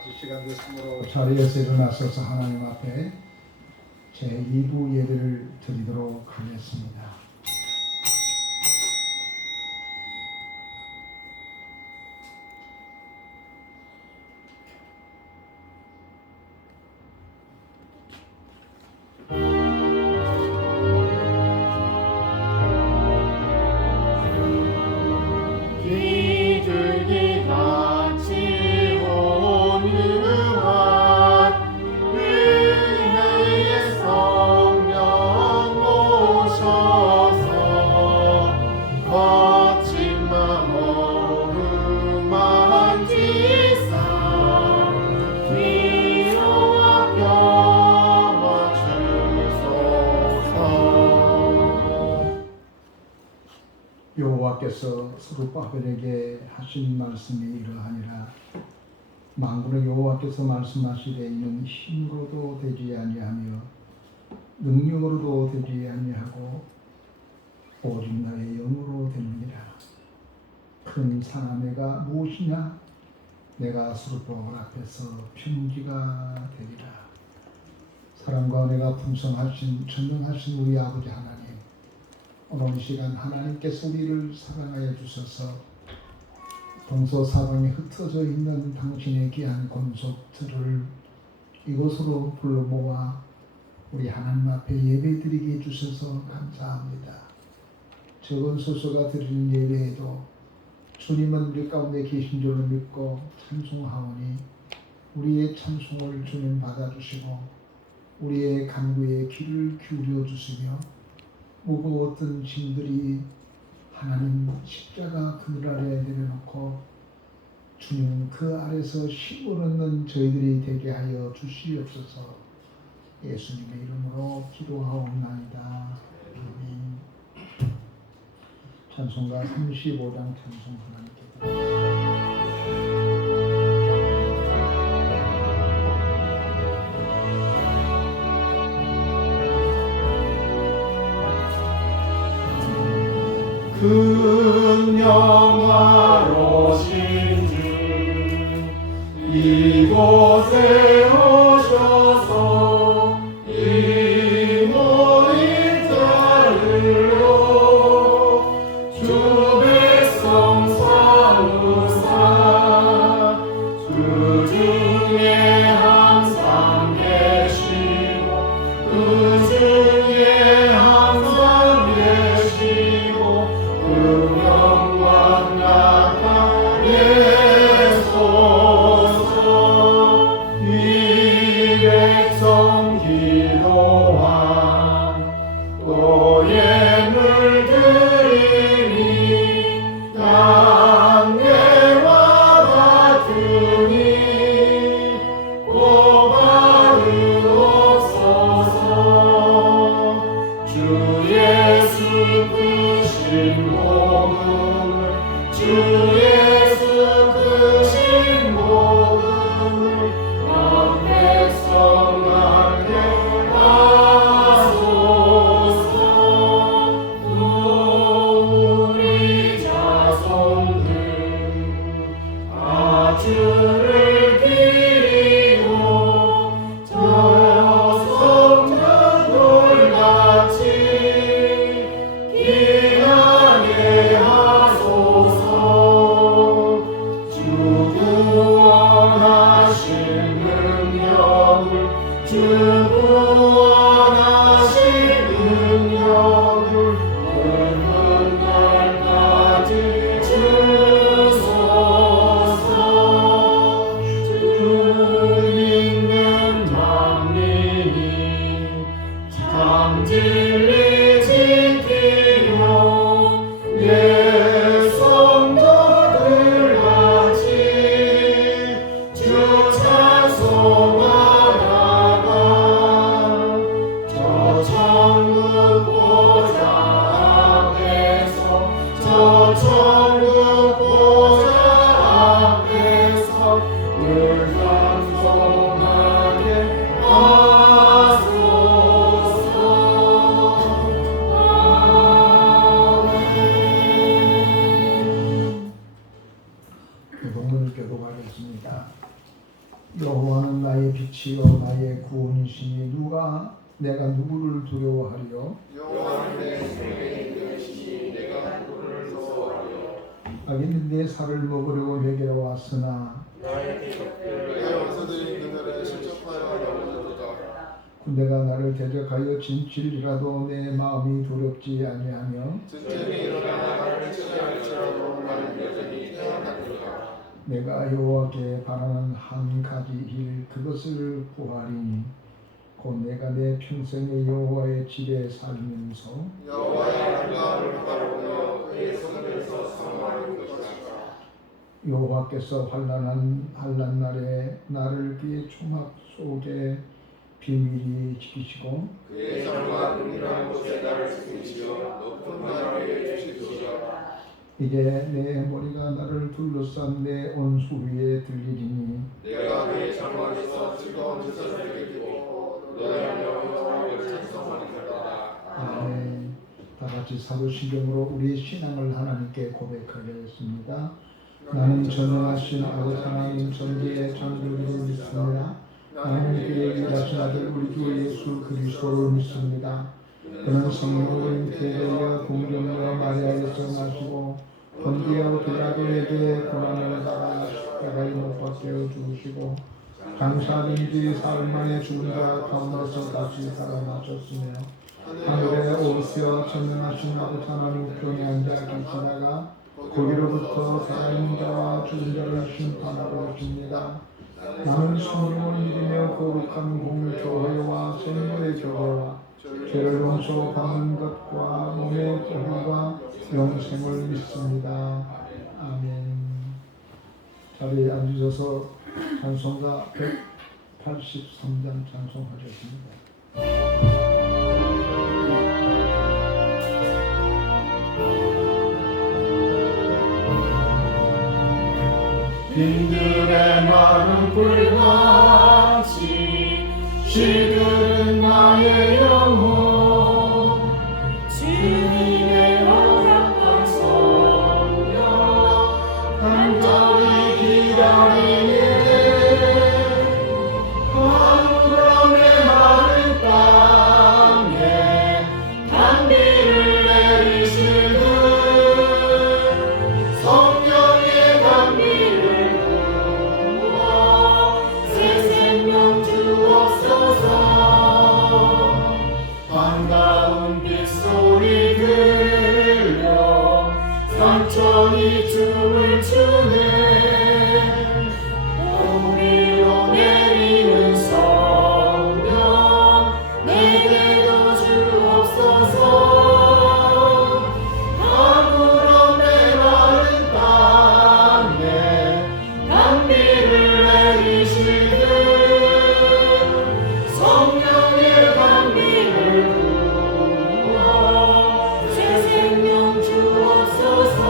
같이 시간 됐으므로 자리에서 일어나셔서 하나님 앞에 제2부 예배를 드리도록 하겠습니다. 여호와께서 스룹바벨에게 하신 말씀이 이러하니라. 만군의 여호와께서 말씀하시되 이는 힘으로도 되지 아니하며 능력으로도 되지 아니하고 오직 나의 영으로 됩니다. 큰 사람애가 무엇이냐? 내가 스룹바벨 앞에서 평지가 되리라. 사랑과 은혜가 풍성하신 전능하신 우리 아버지 하나님, 오늘 이 시간 하나님께서 우리를 사랑하여 주셔서 동서사방에 흩어져 있는 당신의 귀한 권속들을 이곳으로 불러 모아 우리 하나님 앞에 예배드리게 해주셔서 감사합니다. 적은 소수가 드리는 예배에도 주님은 우리 가운데 계신 줄을 믿고 찬송하오니 우리의 찬송을 주님 받아주시고 우리의 간구에 귀를 기울여 주시며 무거웠던 짐들이 하나님 십자가 그늘 아래에 내려놓고 주님 그 아래서 힘을 얻는 저희들이 되게 하여 주시옵소서. 예수님의 이름으로 기도하옵나이다. 아멘. 찬송가 35장 찬송 하나님께 큰 영화로신 주 이곳에 오셔서 이 모인 자를로 주 백성 사우사 주 중에 항상 계시고 그 중에 항상 계시고 그 영광 나타내소서. 이 백성 기도한 또의 물들이니 강내와 같으니 고바르옵소서. 주 예수 크신 복음을 주 예수 크신 복음을 온 백성 앞에 하소서. 또 우리 자손들 아주를 기리고 저 성전돌같이 기하게 하소서. 주 구원하신 능력을 주 구원하신 능력을 늙은 날까지 주소서. 주 믿는 만민이 참 진리 지키며 예 성도들 같이 주 찬송하다가 내 구원이시니 누가 내가 누구를 두려워하리요? 여호와는 내 생명의 이르시니 내가 누구를 무서워하리요. 악인은 내 살을 먹으려고 내게 왔으나 나의 대적들을 원수들이 그들을 실족하여 넘어졌도다. 군대가 나를 대적하여 진칠이라도 내 마음이 두렵지 아니하며 전쟁이 일어나 나를 치할지라도 나는 여전히 태어났도다. 내가 여호와께 바라는 한 가지 일 그것을 구하리니 곧 내가 내 평생에 여호와의 집에 살면서 여호와의 아름다움을 바라보며 그의 성전에서 사모하는 것이다. 여호와께서 환난 날에 나를 그의 초막 속에 비밀히 지키시고 그의 장과 은밀한 곳에 나를 지키시어 높은 날 위에 주시리라. 이제 내 머리가 나를 둘러싼 내 온수 위에 들리리니 내가 그의 장막에서 즐거운 제사를 드리고 너희하며 여호와를 찬송하리로다. 아멘. 다 같이 사도신경으로 우리의 신앙을 하나님께 고백하겠습니다. 나는 전능하신 아버지 하나님 전지의 창조주를 믿습니다. 나는 그의 일하신 아들 우리 주 예수 그리스도를 믿습니다. 그는 성령으로 잉태되어 공중과 마리아에서 나시고 본디오 빌라도에게 고난을 받아 십자가에 못 박혀 죽으시고 장사된 지 사흘 만에 죽은 자 가운데서 다시 살아나셨으며 하늘에 오르시어 전능하신 아버지 하나님 우편에 앉아 계시다가 거기로부터 살아있는 자와 죽은 자를 심판하러 오십니다. 나는 성령을 믿으며 거룩한 공교회와 생물의 교회와 죄를 용서받는 것과 몸의 부활과 영생을 믿습니다. 아멘. 자리에 앉으셔서 찬송가 183장 찬송하겠습니다. 빈들의 마른 불같이 시들은 나의 영혼 주님의 허락한 성령 간절히 기다리네 강물함의 마른 땅에 단비를 내리시는 성령의 단비를 새 생명 주옵소서. 반가운 빗소리 들려 산천이 춤을 추네 우리로 내리는 성령 내게도 주옵소서. 가물음의 마른 땅에 단비를 내리시는 성령의 단비를 부어 새 생명 주옵소서.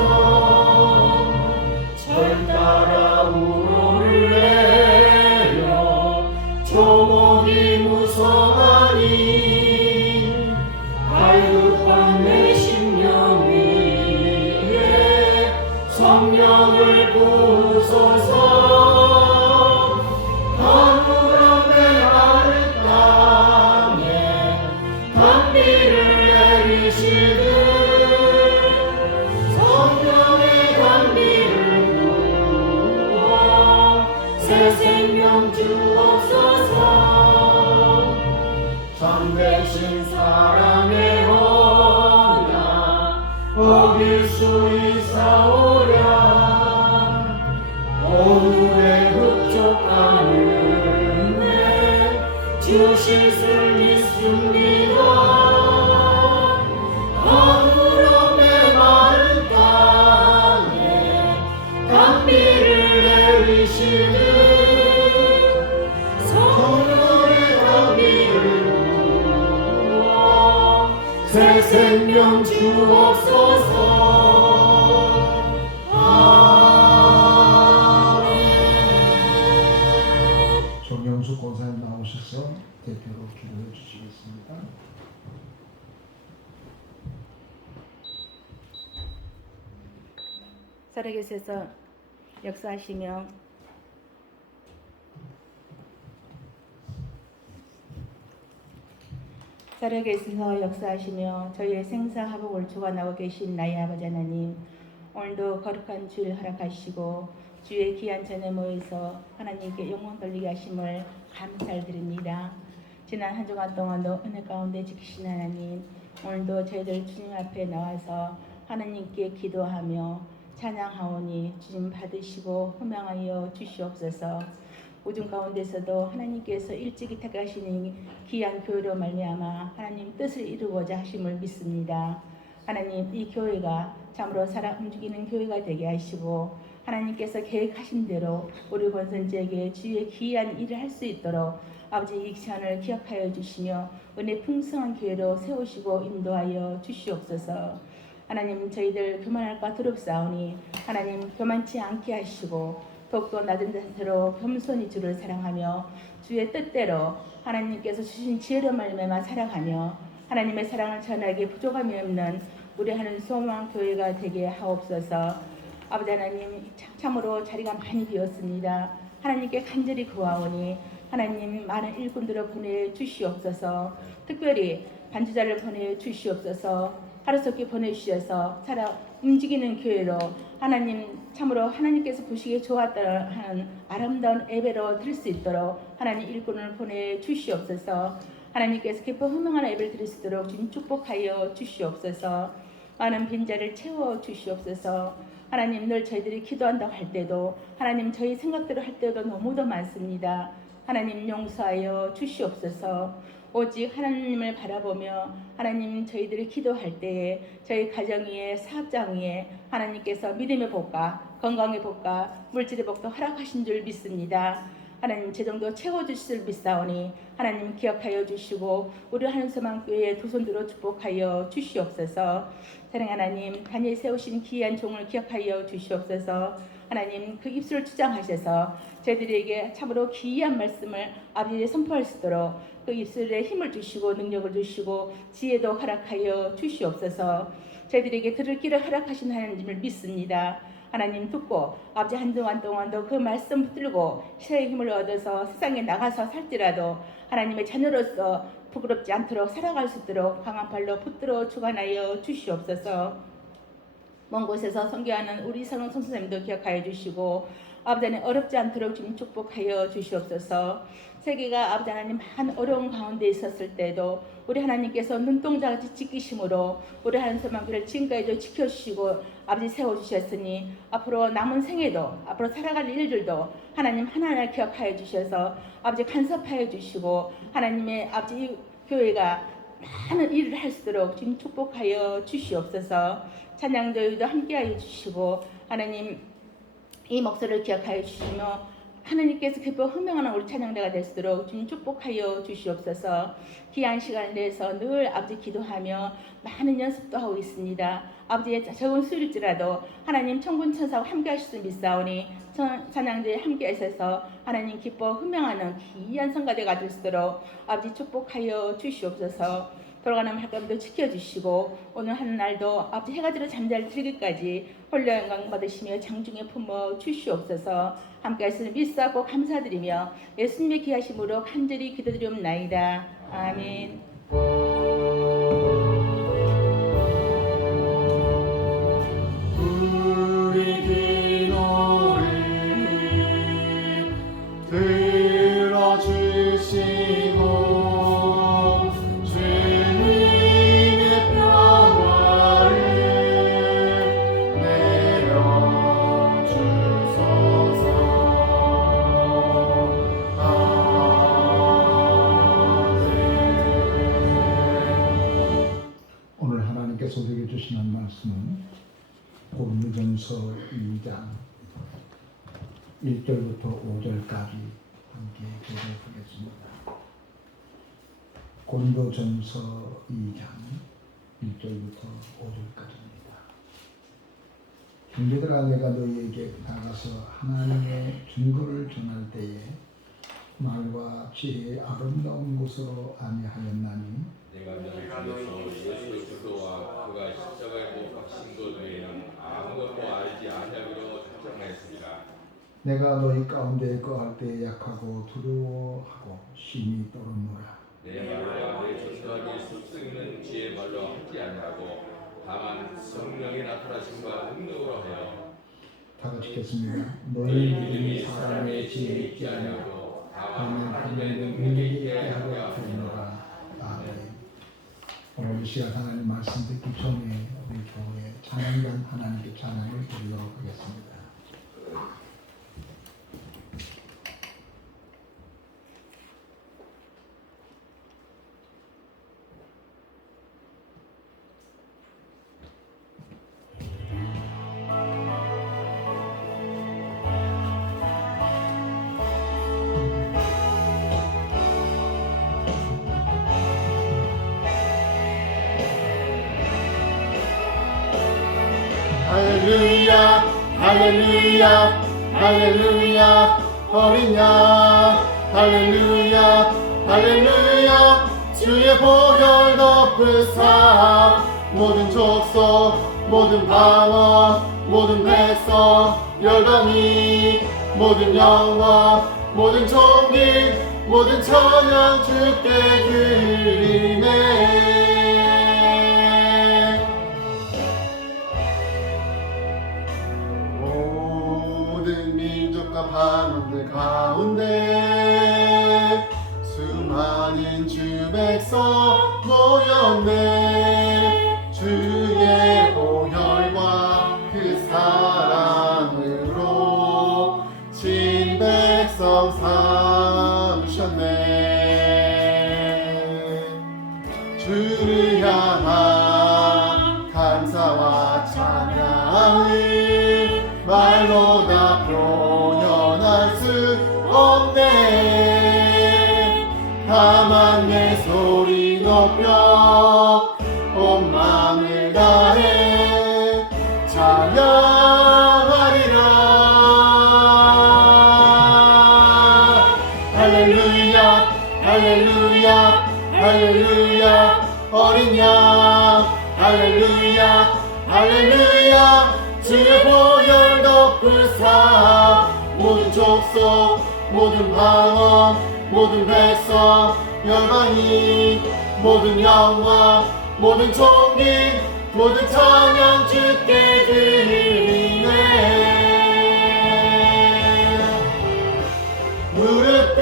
절 따라 우로를 내려 조목이 무성하니 갈급한 내 심령 위에 성령을 부으소서. 가물음의 마른 땅에 단비를 내리시는 성령의 단비를 부어 새 생명 주옵소서. 참되신 사랑의 언약 어길 수 있사오랴. 오늘의 흡족한 은혜 주실 수 믿습니다. 가물음의 마른 땅에 단비를 내리시는 성령의 단비를 부어 새 생명 주옵소서. 정영수 권사님 나오셔서 대표로 기도해 주시겠습니다. 살아계셔서 역사하시며 살아계셔서 역사하시며 저희의 생사화복을 주관하고 계신 나의 아버지 하나님, 오늘도 거룩한 주일 허락하시고 주의 귀한 전에 모여서 하나님께 영광 돌리게 하심을 감사드립니다. 지난 한 주간 동안도 은혜 가운데 지키신 하나님, 오늘도 저희들 주님 앞에 나와서 하나님께 기도하며 찬양하오니 주님 받으시고 호명하여 주시옵소서. 오중 가운데서도 하나님께서 일찍이 택하시는 귀한 교회로 말미암아 하나님 뜻을 이루고자 하심을 믿습니다. 하나님, 이 교회가 참으로 살아 움직이는 교회가 되게 하시고 하나님께서 계획하신 대로 우리 권선지에게 주의 귀한 일을 할 수 있도록 아버지 이 시간을 기억하여 주시며 은혜 풍성한 교회로 세우시고 인도하여 주시옵소서. 하나님, 저희들 교만할까 두렵사오니 하나님 교만치 않게 하시고 더욱더 낮은 자세로 겸손히 주를 사랑하며 주의 뜻대로 하나님께서 주신 지혜로 말미암아 살아가며 하나님의 사랑을 전하기에 부족함이 없는 우리 하는 소망 교회가 되게 하옵소서. 아버지 하나님, 참으로 자리가 많이 비었습니다. 하나님께 간절히 구하오니 하나님 많은 일꾼들을 보내주시옵소서. 특별히 반주자를 보내주시옵소서. 하루속히 보내주셔서 살아 움직이는 교회로 하나님 참으로 하나님께서 보시기에 좋았다 하는 아름다운 예배로 드릴 수 있도록 하나님 일꾼을 보내주시옵소서. 하나님께서 기뻐 흥명하는 예배를 드릴 수 있도록 주님 축복하여 주시옵소서. 많은 빈자를 채워 주시옵소서. 하나님, 늘 저희들이 기도한다고 할 때도 하나님 저희 생각대로 할 때도 너무도 많습니다. 하나님 용서하여 주시옵소서. 오직 하나님을 바라보며 하나님 저희들이 기도할 때에 저희 가정 위에 사업장 위에 하나님께서 믿음의 복과 건강의 복과 물질의 복도 허락하신 줄 믿습니다. 하나님 재정도 채워주실 줄 믿사오니 하나님 기억하여 주시고 우리 하늘소망교회 두 손 들어 축복하여 주시옵소서. 사랑하는 하나님, 다니엘 세우신 귀한 종을 기억하여 주시옵소서. 하나님 그 입술을 주장하셔서 저희들에게 참으로 귀한 말씀을 아버지에 선포할 수 있도록 그 입술에 힘을 주시고 능력을 주시고 지혜도 허락하여 주시옵소서. 저희들에게 들을 길을 허락하신 하나님을 믿습니다. 하나님 듣고 아버지 한동안 동안도 그 말씀 붙들고 새의 힘을 얻어서 세상에 나가서 살지라도 하나님의 자녀로서 부끄럽지 않도록 살아갈 수 있도록 강한 발로 붙들어 주관하여 주시옵소서. 먼 곳에서 선교하는 우리 선원 선생님도 기억하여 주시고 아버지 하나님 어렵지 않도록 주님 축복하여 주시옵소서. 세계가 아버지 하나님 한 어려운 가운데 있었을 때도 우리 하나님께서 눈동자같이 지키심으로 우리 하늘소망교회를 지금까지도 지켜주시고 아버지 세워주셨으니 앞으로 남은 생애도 앞으로 살아갈 일들도 하나님 하나하나 기억하여 주셔서 아버지 간섭하여 주시고 하나님의 아버지 이 교회가 많은 일을 할 수 있도록 주님 축복하여 주시옵소서. 찬양도도 함께하여 주시고 하나님 이 목소리를 기억하여 주시며 하나님께서 기뻐 흥명하는 우리 찬양대가 될 수 있도록 주님 축복하여 주시옵소서. 귀한 시간을 내서 늘 아버지 기도하며 많은 연습도 하고 있습니다. 아버지의 적은 수일지라도 하나님 천군 천사와 함께 하실 수 믿사오니 찬양대에 함께 하셔서 하나님 기뻐 흥명하는 귀한 성가대가 될 수 있도록 아버지 축복하여 주시옵소서. 돌아가는 말감도 지켜주시고 오늘 하는 날도 아버지 해가 지러 잠잘 들기까지 홀로 영광 받으시며 장중에 품어 주시옵소서. 함께 하시는 믿사고 감사드리며 예수님의 귀하심으로 간절히 기도드리옵나이다. 아멘. 우리 기도를 들어주시고 우리에게 주시는 말씀은 고린도전서 2장 1절부터 5절까지 함께 교독하겠습니다. 고린도전서 2장 1절부터 5절까지입니다. 형제들아, 내가 너희에게 나가서 하나님의 증거를 전할 때에 말과 지혜의 아름다운 곳으로 아니하였나니 내가 너희 예수 그리스도와 그가 십자가에 못 박힌 것 외에는 아무것도 알지 아니하기로 작정하였습니다. 내가 너희 가운데 거할 때 약하고 두려워하고 심히 떨었노라. 내 말과 내 전도하기 습승있는 지혜 말로 하지 아니하고 다만 성령의 나타나심과 능력으로 하여 다 같이 읽겠습니다. 너희 너희 믿음이 믿음이 사람의 사람의 지혜에 지혜에 있지 있지 아니하고 아니하고 다만 다만 하나님의 하나님의 능력에 능력에 있게 있게 하려 하려 하느니라. 아멘. 오늘 이 시간 하나님 말씀 듣기 전에 우리 교회 찬양단 하나님께 찬양을 드리도록 하겠습니다. 할렐루야 할렐루야 할렐루야 어린 양 할렐루야 할렐루야 주의 보혈 덮으사 모든 족속 모든 방언 모든 백성 열방이 모든 영광 모든 존귀 모든 찬양 주께 드리네. 모든 민족과 반원들 가운데 수많은 주 백성 모였네. 주의 보혈과 그 사랑으로 진 백성 삼으셨네. 주를 향한 감사와 찬양을 말로 다 표현할 수 없네. 다만 내 소리 높여 온 마음을 다해 찬양하리라. 할렐루야 할렐루야 할렐루야 어린 양 할렐루야 할렐루야 주의 보혈 덮으사 모든 족속 모든 방언 모든 백성 열방이 모든 영광 모든 존귀 모든 찬양 주께 드리네. 무릎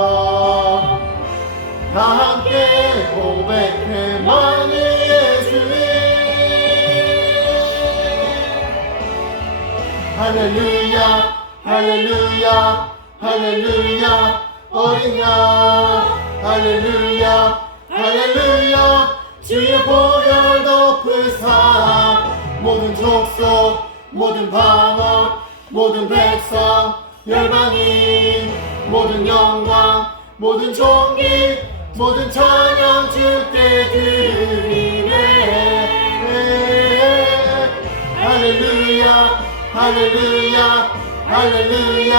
꿇고서 다 함께 고백해 만일 예수님. 할렐루야 할렐루야 할렐루야 어린 양 할렐루야 할렐루야 주의 보혈 덮으사 모든 족속 모든 방언 모든 백성 열방이 모든 영광 모든 존귀 모든 찬양 주께 드리네. 할렐루야 할렐루야 할렐루야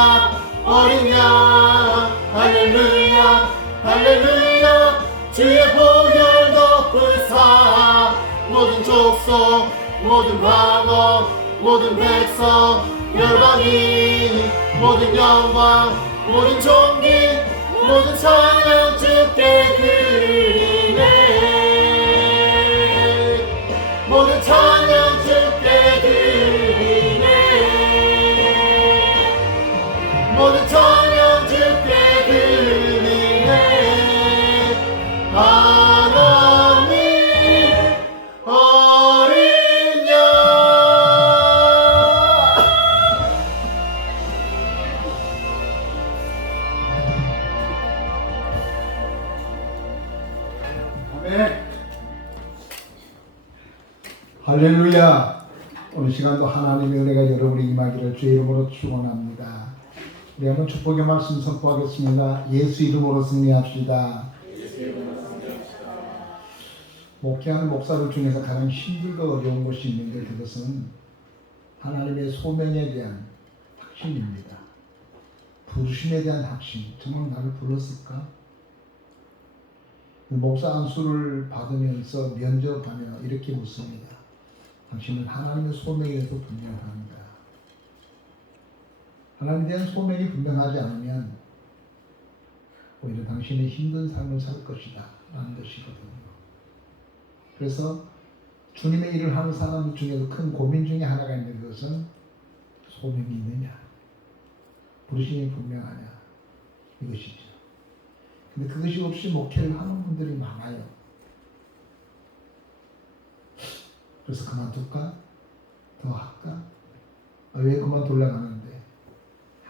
어린 양 할렐루야 할렐루야 주의 보혈 덮으사 모든 족속 모든 방언 모든 백성 열방이 모든 영광 모든 존귀 모든 찬양 주께 드리네. 모든 찬양 주께 드리네. 모든 찬양 주께 드리네. 하나님 어린 양. 아멘. 할렐루야. 오늘 시간도 하나님의 은혜가 여러분의 임하기를 주의 이름으로 축원합니다. 우리 한번 축복의 말씀 선포하겠습니다. 예수 이름으로 승리합시다. 목회하는 목사들 중에서 가장 힘들고 어려운 것이 있는데 그것은 하나님의 소명에 대한 확신입니다. 부르심에 대한 확신. 정말 나를 불렀을까? 목사 안수를 받으면서 면접하며 이렇게 묻습니다. 당신은 하나님의 소명에 대해서 분명합니다. 하나님에 대한 소명이 분명하지 않으면 오히려 당신의 힘든 삶을 살 것이다 라는 것이거든요. 그래서 주님의 일을 하는 사람 중에도 큰 고민 중에 하나가 있는 것은 소명이 있느냐, 부르심이 분명하냐, 이것이죠. 근데 그것이 없이 목회를 하는 분들이 많아요. 그래서 그만둘까? 더 할까? 왜 그만둘려고 하는데?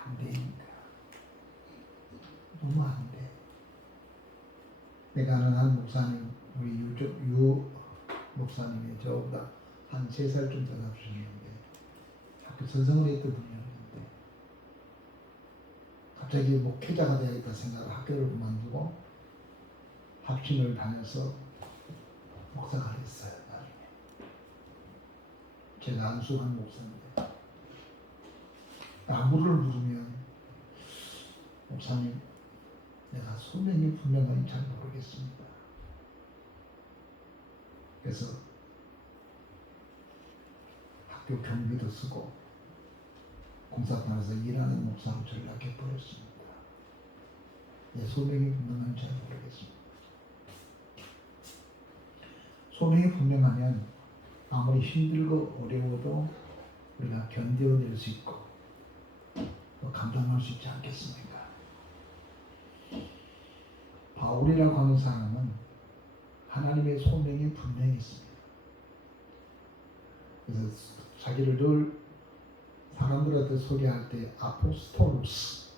안 되니까. 너무 안 돼. 내가 아는 한 목사님, 우리 유 목사님이 저보다 한 3살쯤 더 나주셨는데 학교 선생을 했던 분이었는데 갑자기 목회자가 되어야겠다 생각을 학교를 그만두고 합심을 다녀서 목사가 됐어요. 나중에 제가 안수한 목사인데 안부를 물으면 목사님 내가 소명이 분명한지 잘 모르겠습니다. 그래서 학교 경비도 쓰고 공사판에서 일하는 목사로 전락해 버렸습니다. 내 소명이 분명한지 잘 모르겠습니다. 소명이 분명하면 아무리 힘들고 어려워도 우리가 견뎌낼 수 있고 감당할 수 있지 않겠습니까? 바울이라고 하는 사람은 하나님의 소명이 분명히 있습니다. 그래서 자기를 늘 사람들한테 소개할 때 아포스톨로스,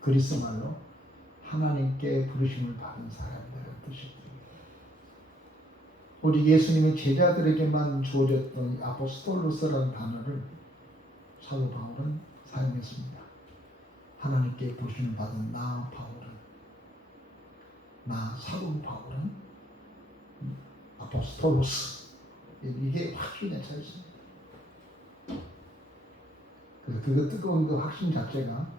그리스 말로 하나님께 부르심을 받은 사람들의 뜻입니다. 오직 예수님의 제자들에게만 주어졌던 아포스톨로스라는 단어를 사도 바울은 사용했습니다. 하나님께 부르심을 받은 나 바울은, 나 사도 바울은 아포스톨로스, 이게 확신에 차 있습니다. 그래서 그 뜨거운 그 확신 자체가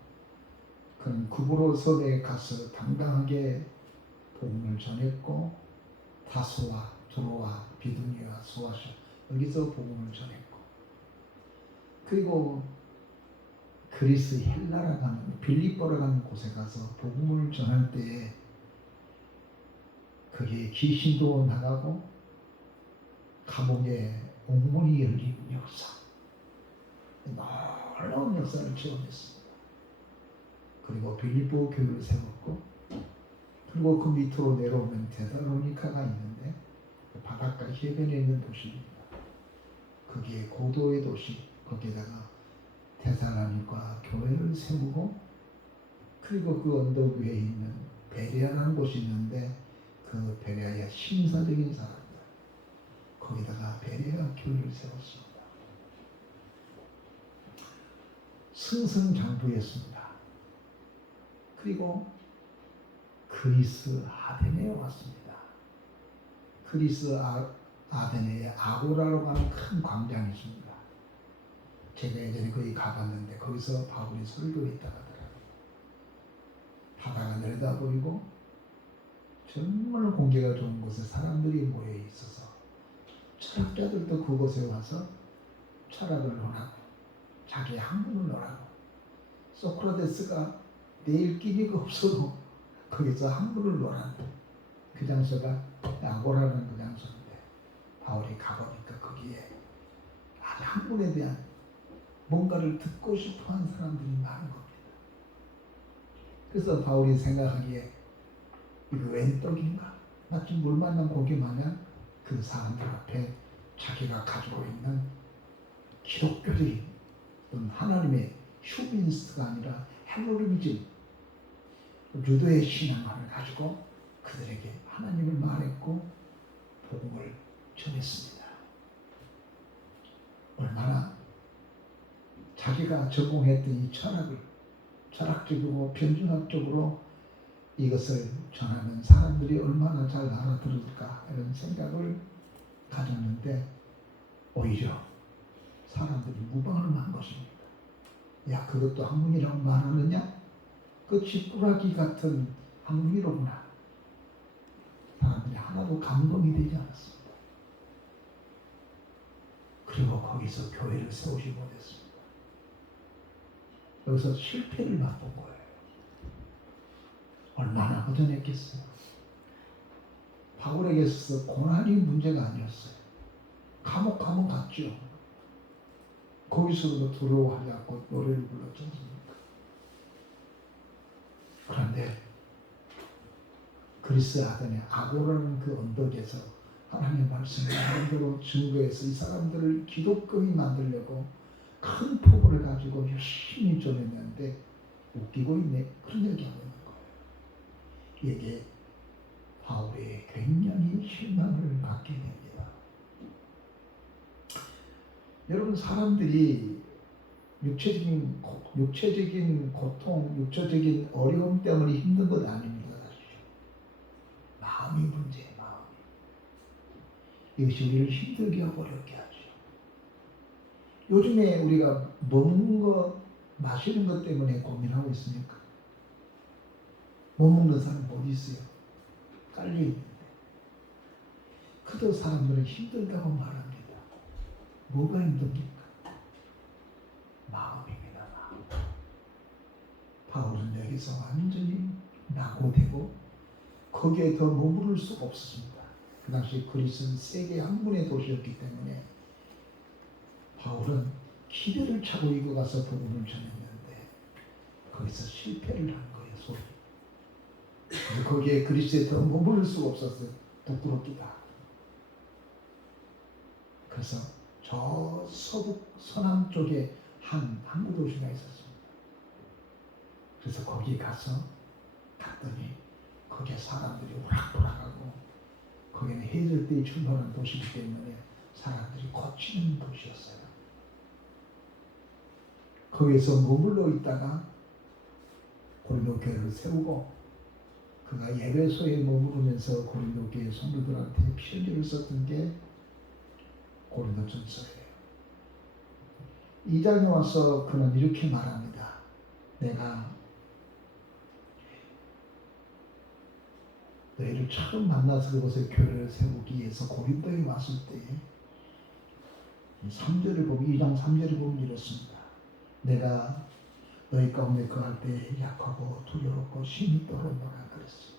그는 구브로 섬에 가서 당당하게 복음을 전했고 다소와 드로와 비두니와 소아시아 여기서 복음을 전했고, 그리고 그리스 헬라라고 하는 빌립보라고 하는 곳에 가서 복음을 전할 때에 거기에 귀신도 나가고 감옥에 옥문이 열린 역사, 놀라운 역사를 체험했습니다. 그리고 빌립보 교회를 세웠고, 그리고 그 밑으로 내려오면 데살로니카가 있는데 바닷가 해변에 있는 도시입니다. 거기에 고도의 도시, 거기에다가 데살로니카 교회를 세우고, 그리고 그 언덕 위에 있는 베레아라는 곳이 있는데 그 베레아의 신사적인 사람들, 거기다가 베레아 교회를 세웠습니다. 승승장구했습니다. 그리고 그리스 아테네에 왔습니다. 그리스 아테네에 아고라라고 하는 큰 광장이 있습니다. 제가 예전에 거기 가봤는데 거기서 바울이 설교했다고 하더라고요. 바다가 내려다 보이고 정말 공기가 좋은 곳에 사람들이 모여 있어서 철학자들도 그곳에 와서 철학을 논하고 자기 학문을 논하고, 소크라테스가 내일 끼니가 없어도 거기서 학문을 논하는 그 장소가 아고라는 그 장소인데, 바울이 가보니까 거기에 아주 학문에 대한 뭔가를 듣고 싶어하는 사람들이 많은 겁니다. 그래서 바울이 생각하기에 이거 웬 떡인가? 마치 물 만난 고기 마냥 그 사람들 앞에 자기가 가지고 있는 기독교적인 어떤 하나님의 휴미니스트가 아니라 헬로니즘, 유도의 신앙만을 가지고 그들에게 하나님을 말했고 복음을 전했습니다. 얼마나 자기가 전공했던 이 철학을 철학적이고 변증학적으로 이것을 전하면 사람들이 얼마나 잘 알아들을까 이런 생각을 가졌는데 오히려 사람들이 무방한 것입니다. 야, 그것도 학문이라고 말하느냐? 그 쥐꾸라기 같은 학문이로구나. 사람들이 하나도 감동이 되지 않았습니다. 그리고 거기서 교회를 세우지 못했습니다. 여기서 실패를 맛본 거예요. 얼마나 허전했겠어요. 바울에게 있어서 고난이 문제가 아니었어요. 감옥 가면 갔죠. 거기서도 두려워하지 않고 노래를 불렀지 않습니까? 그런데 그리스 아덴의 아고라는 그 언덕에서 하나님의 말씀을 마음대로 증거해서 이 사람들을 기독교인 만들려고 큰 포부를 가지고 열심히 전했는데 웃기고 있네. 그런 얘기하고 있는 거예요. 이게 바울이 굉장히 실망을 갖게 됩니다. 여러분, 사람들이 육체적인 고통, 육체적인 어려움 때문에 힘든 것 아닙니다. 사실. 마음이 문제예요. 마음이. 이것이 우리를 힘들게 하고 어렵게 하죠. 요즘에 우리가 먹는 거, 마시는 것 때문에 고민하고 있습니까? 못 먹는 사람 어디 있어요? 깔려있는데. 그도 사람들은 힘들다고 말합니다. 뭐가 힘듭니까? 마음입니다. 마음. 바울은 여기서 완전히 낙오되고 거기에 더 머무를 수가 없었습니다. 그 당시 그리스는 세계 한 군의 도시였기 때문에 바울은 기대를 차고 이거 가서 복음을 전했는데 거기서 실패를 한 거예요. 소리. 그래서 거기에 그리스에 더 머무를 수가 없었어요. 부끄럽기도 하고. 그래서 저 서북 서남 쪽에 한 항구 도시가 있었습니다. 그래서 거기 갔더니 거기에 사람들이 우락부락하고 거기는 해질때에 출발한 도시이기 때문에 사람들이 거치는 도시였어요. 거기에서 머물러 있다가 고린도 교회를 세우고 그가 에베소에 머무르면서 고린도 교회 성도들한테 편지를 썼던 게 고린도전서예요. 2장에 와서 그는 이렇게 말합니다. 내가 너희를 처음 만나서 그곳에 교회를 세우기 위해서 고린도에 왔을 때 3절을 보면 2장 3절을 보면 이렇습니다. 내가 너희 가운데 거할 때 약하고 두렵고 심히 떨었노라 그랬어요.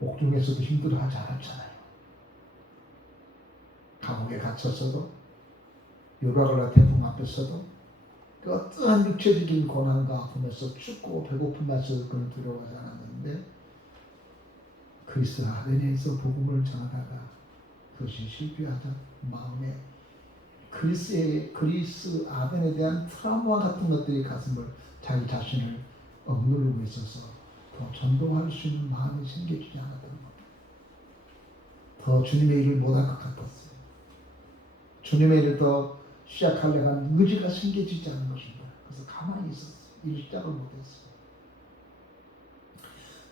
옥중에서도 힘들어하지 않았잖아요. 감옥에 갇혔어도 유라굴라 태풍 앞에서도 그 어떠한 육체적인 고난과 아픔에서 춥고 배고픈 날에서 그는 두려워하지 않았는데 그리스 아덴에서 복음을 전하다가 그것이 실패하자 마음에 그리스 아덴에 대한 트라우마 같은 것들이 가슴을 자기 자신을 억누르고 있어서 더 전도할 수 있는 마음이 생겨지지 않았던 겁니다. 더 주님의 일을 못할 것 같았어요. 주님의 일을 더 시작하려고 하는 의지가 생겨지지 않은 것입니다. 그래서 가만히 있었어요. 일 시작을 못했어요.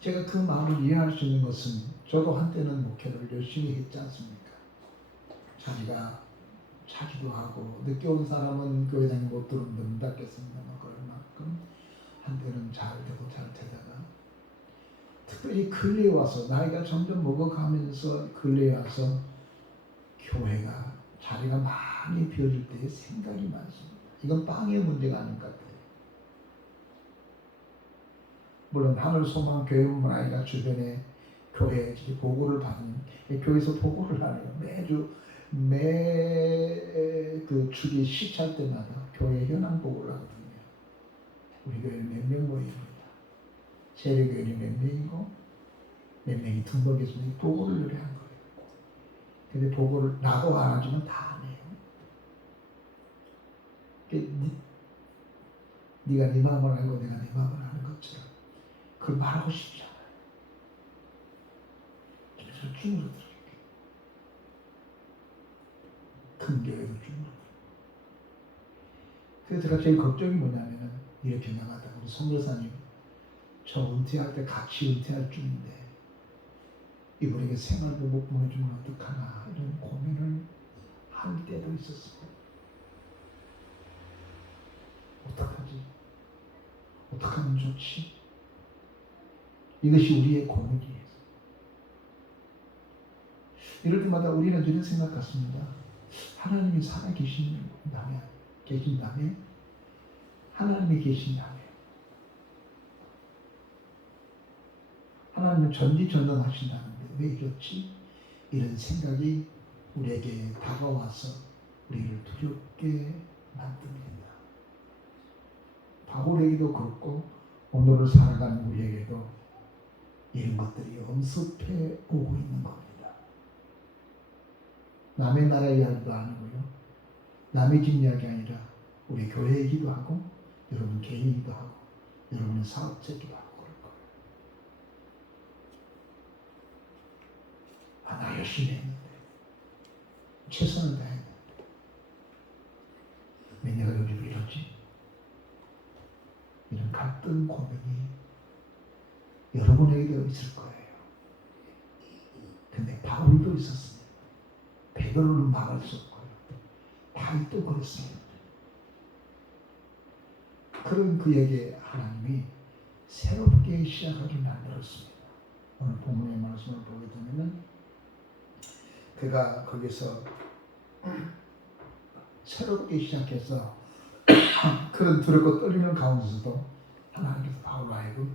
제가 그 마음을 이해할 수 있는 것은 저도 한때는 목회를 열심히 했지 않습니까? 자기도 하고 늦게 온 사람은 교회 다니는 못 들으면 문 닫겠습니다만 그럴만큼 한때는 잘 되고 잘 되다가 특별히 근래에 와서 나이가 점점 먹어가면서 근래에 와서 교회가 자리가 많이 비어질 때 생각이 많습니다. 이건 빵의 문제가 아닌 것 같아요. 물론 하늘소망 교회문화회가 주변에 교회 보고를 받는 교회에서 보고를 하네요. 그 주기 시찰 때마다 교회 현황 보고를 하거든요. 우리 교회는 몇 명 모입니다. 세례교인이 몇 명이고 몇 명이 등록해서 보고를 늘 한 거예요. 근데 보고를 나도 안 하지만 다 안 해요. 네가 네 마음을 알고 내가 네 마음을 아는 것처럼 그걸 말하고 싶지 않아요. 그래서 주무르더라고요. 큰 교회도 주무르더라고요. 그래서 제가 제일 걱정이 뭐냐면은 이렇게 나가다가 우리 성교사님 저 은퇴할 때 같이 은퇴할 중인데 이분에게 생활도 못 보내주면 어떡하나 이런 고민을 할 때도 있었어요. 어떡하지? 어떡하면 좋지? 이것이 우리의 고민이에요. 이럴 때마다 우리는 이런 생각 같습니다. 하나님이 살아계신다면 계신다면 하나님이 계신다면 하나님은 전지전능하신다는데 왜 이렇지? 이런 생각이 우리에게 다가와서 우리를 두렵게 만듭니다. 바울에게도 그렇고 오늘을 살아가는 우리에게도 이런 것들이 엄습해 오고 있는 겁니다. 남의 나라 이야기도 아니고요. 남의 집 이야기 아니라 우리 교회이기도 하고 여러분 개인이기도 하고 여러분의 사업체이기도 하고 그럴 거예요. 나 열심히 했는데 최선을 다했는데 왜 내가 여기로 이러지? 이런 갈등 고민이 여러분에게도 있을 거예요. 근데 바울도 있었습니다. 베드로는 말할 수 없고요. 다윗도 그랬습니다. 그런 그에게 하나님이 새롭게 시작하게 만들었습니다. 오늘 본문의 말씀을 보게 되면 그가 거기서 새롭게 시작해서 그런 두렵고 떨리는 가운데서도 하나님께서 바울로 하여금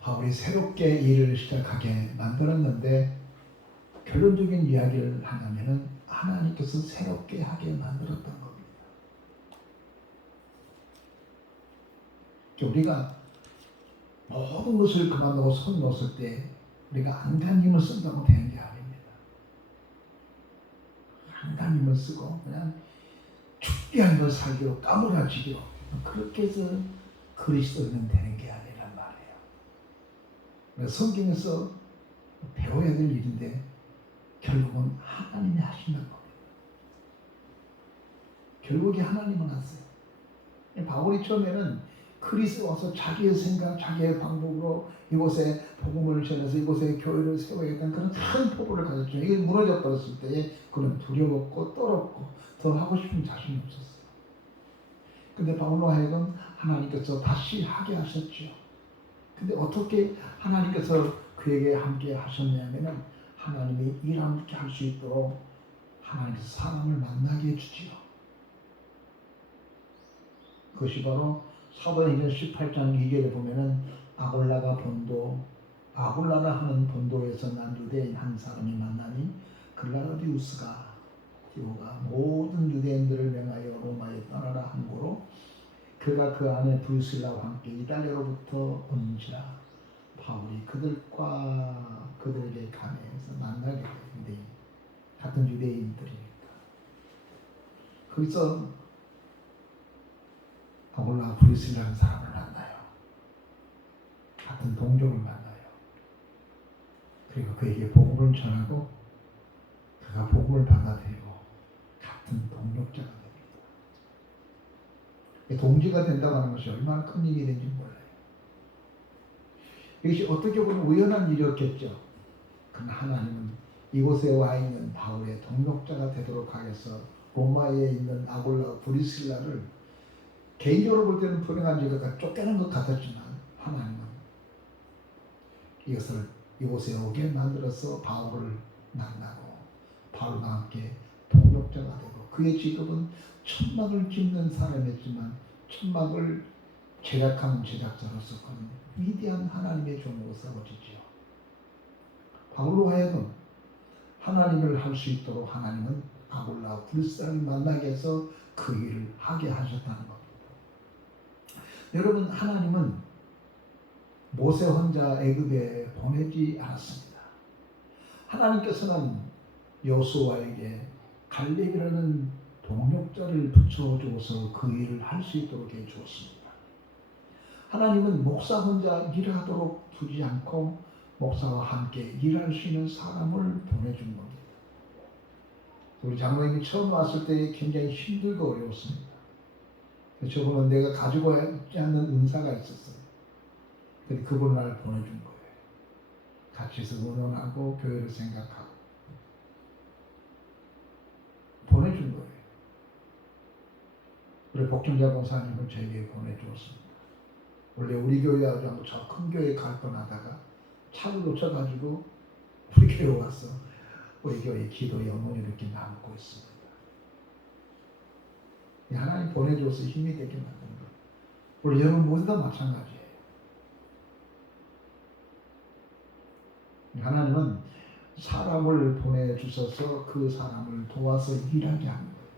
바울이 새롭게 일을 시작하게 만들었는데 결론적인 이야기를 하냐면은 하나님께서 새롭게 하게 만들었던 겁니다. 우리가 모든 것을 그만두고 손 놓았을 때 우리가 안간힘을 쓴다고 되는 게 아닙니다. 안간힘을 쓰고 그냥 축비한 걸 살기로 까무라지기로 그렇게 해서 그리스도인은 되는 게 아니란 말이에요. 성경에서 배워야 될 일인데 결국은 하나님이 하신다는 겁니다. 결국에 하나님은 하세요. 바울이 처음에는 그리스도 와서 자기의 생각, 자기의 방법으로 이곳에 복음을 전해서 이곳에 교회를 세워야겠다는 그런 큰 포부를 가졌죠. 이게 무너져 버렸을 때 그는 두려웠고 떨었고 더 하고 싶은 자신이 없었어요. 근데 바울로 하여금 하나님께서 다시 하게 하셨죠. 근데 어떻게 하나님께서 그에게 함께 하셨냐면은 하나님이 일 함께 할 수 있도록 하나님께서 사람을 만나게 해주지요. 그것이 바로 사도행전 18장 2절에 보면은 아골라가 본도, 아골라라 하는 본도에서 난 유대인 한 사람이 만나니 글라우디우스가 디오가 모든 유대인들을 명하여 로마에 떠나라 한 고로 그가 그 안에 브루실라와 함께 이달리아로부터 온지라 바울이 그들에게 가면서 만나게 돼요. 유대인 같은 유대인들이니까. 거기서 아골라 브루실라라는 사람을 만나요. 같은 동족을 만나요. 그리고 그에게 복음을 전하고 그가 복음을 받아들이고 같은 동력자가 됩니다. 동지가 된다고 하는 것이 얼마나 큰 일이 된지 몰라요. 이것이 어떻게 보면 우연한 일이었겠죠. 그러나 하나님은 이곳에 와 있는 바울의 동력자가 되도록 하여서 로마에 있는 아골라 브리실라를 개인적으로 볼 때는 불행한 일과 쫓겨난 것 같았지만 하나님은 이것을 이곳에 오게 만들어서 바울을 만나고 바울과 함께 동력자가 되고 그의 직업은 천막을 짓는 사람이었지만 천막을 제작하는 제작자로서 그는 위대한 하나님의 종으로 세워지죠. 바울로 하여금 하나님을 할 수 있도록 하나님은 아골라 브리실라를 만나게 해서 그 일을 하게 하셨다는 겁니다. 여러분, 하나님은 모세 혼자 애굽에 보내지 않았습니다. 하나님께서는 여호수아에게 갈렙이라는 동력자를 붙여주어서 그 일을 할 수 있도록 해주었습니다. 하나님은 목사 혼자 일하도록 두지 않고 목사와 함께 일할 수 있는 사람을 보내준 겁니다. 우리 장로님이 처음 왔을 때 굉장히 힘들고 어려웠습니다. 저분은 내가 가지고 있지 않는 은사가 있었어요. 근데 그분을 날 보내준 거예요. 같이 해서 의논하고 교회를 생각하고 보내준 거예요. 우리 복종자 권사님을 저에게 보내주었습니다. 원래 우리 교회하고 저 큰 교회 갈 뻔하다가 차를 놓쳐가지고 우리 교회 왔어. 우리 교회 기도의 어머니 이렇게 남고 있습니다. 하나님 보내줘서 힘이 되게 만드는 거예요. 우리 여러분 모두 다 마찬가지예요. 하나님은 사람을 보내주셔서 그 사람을 도와서 일하게 하는 거예요.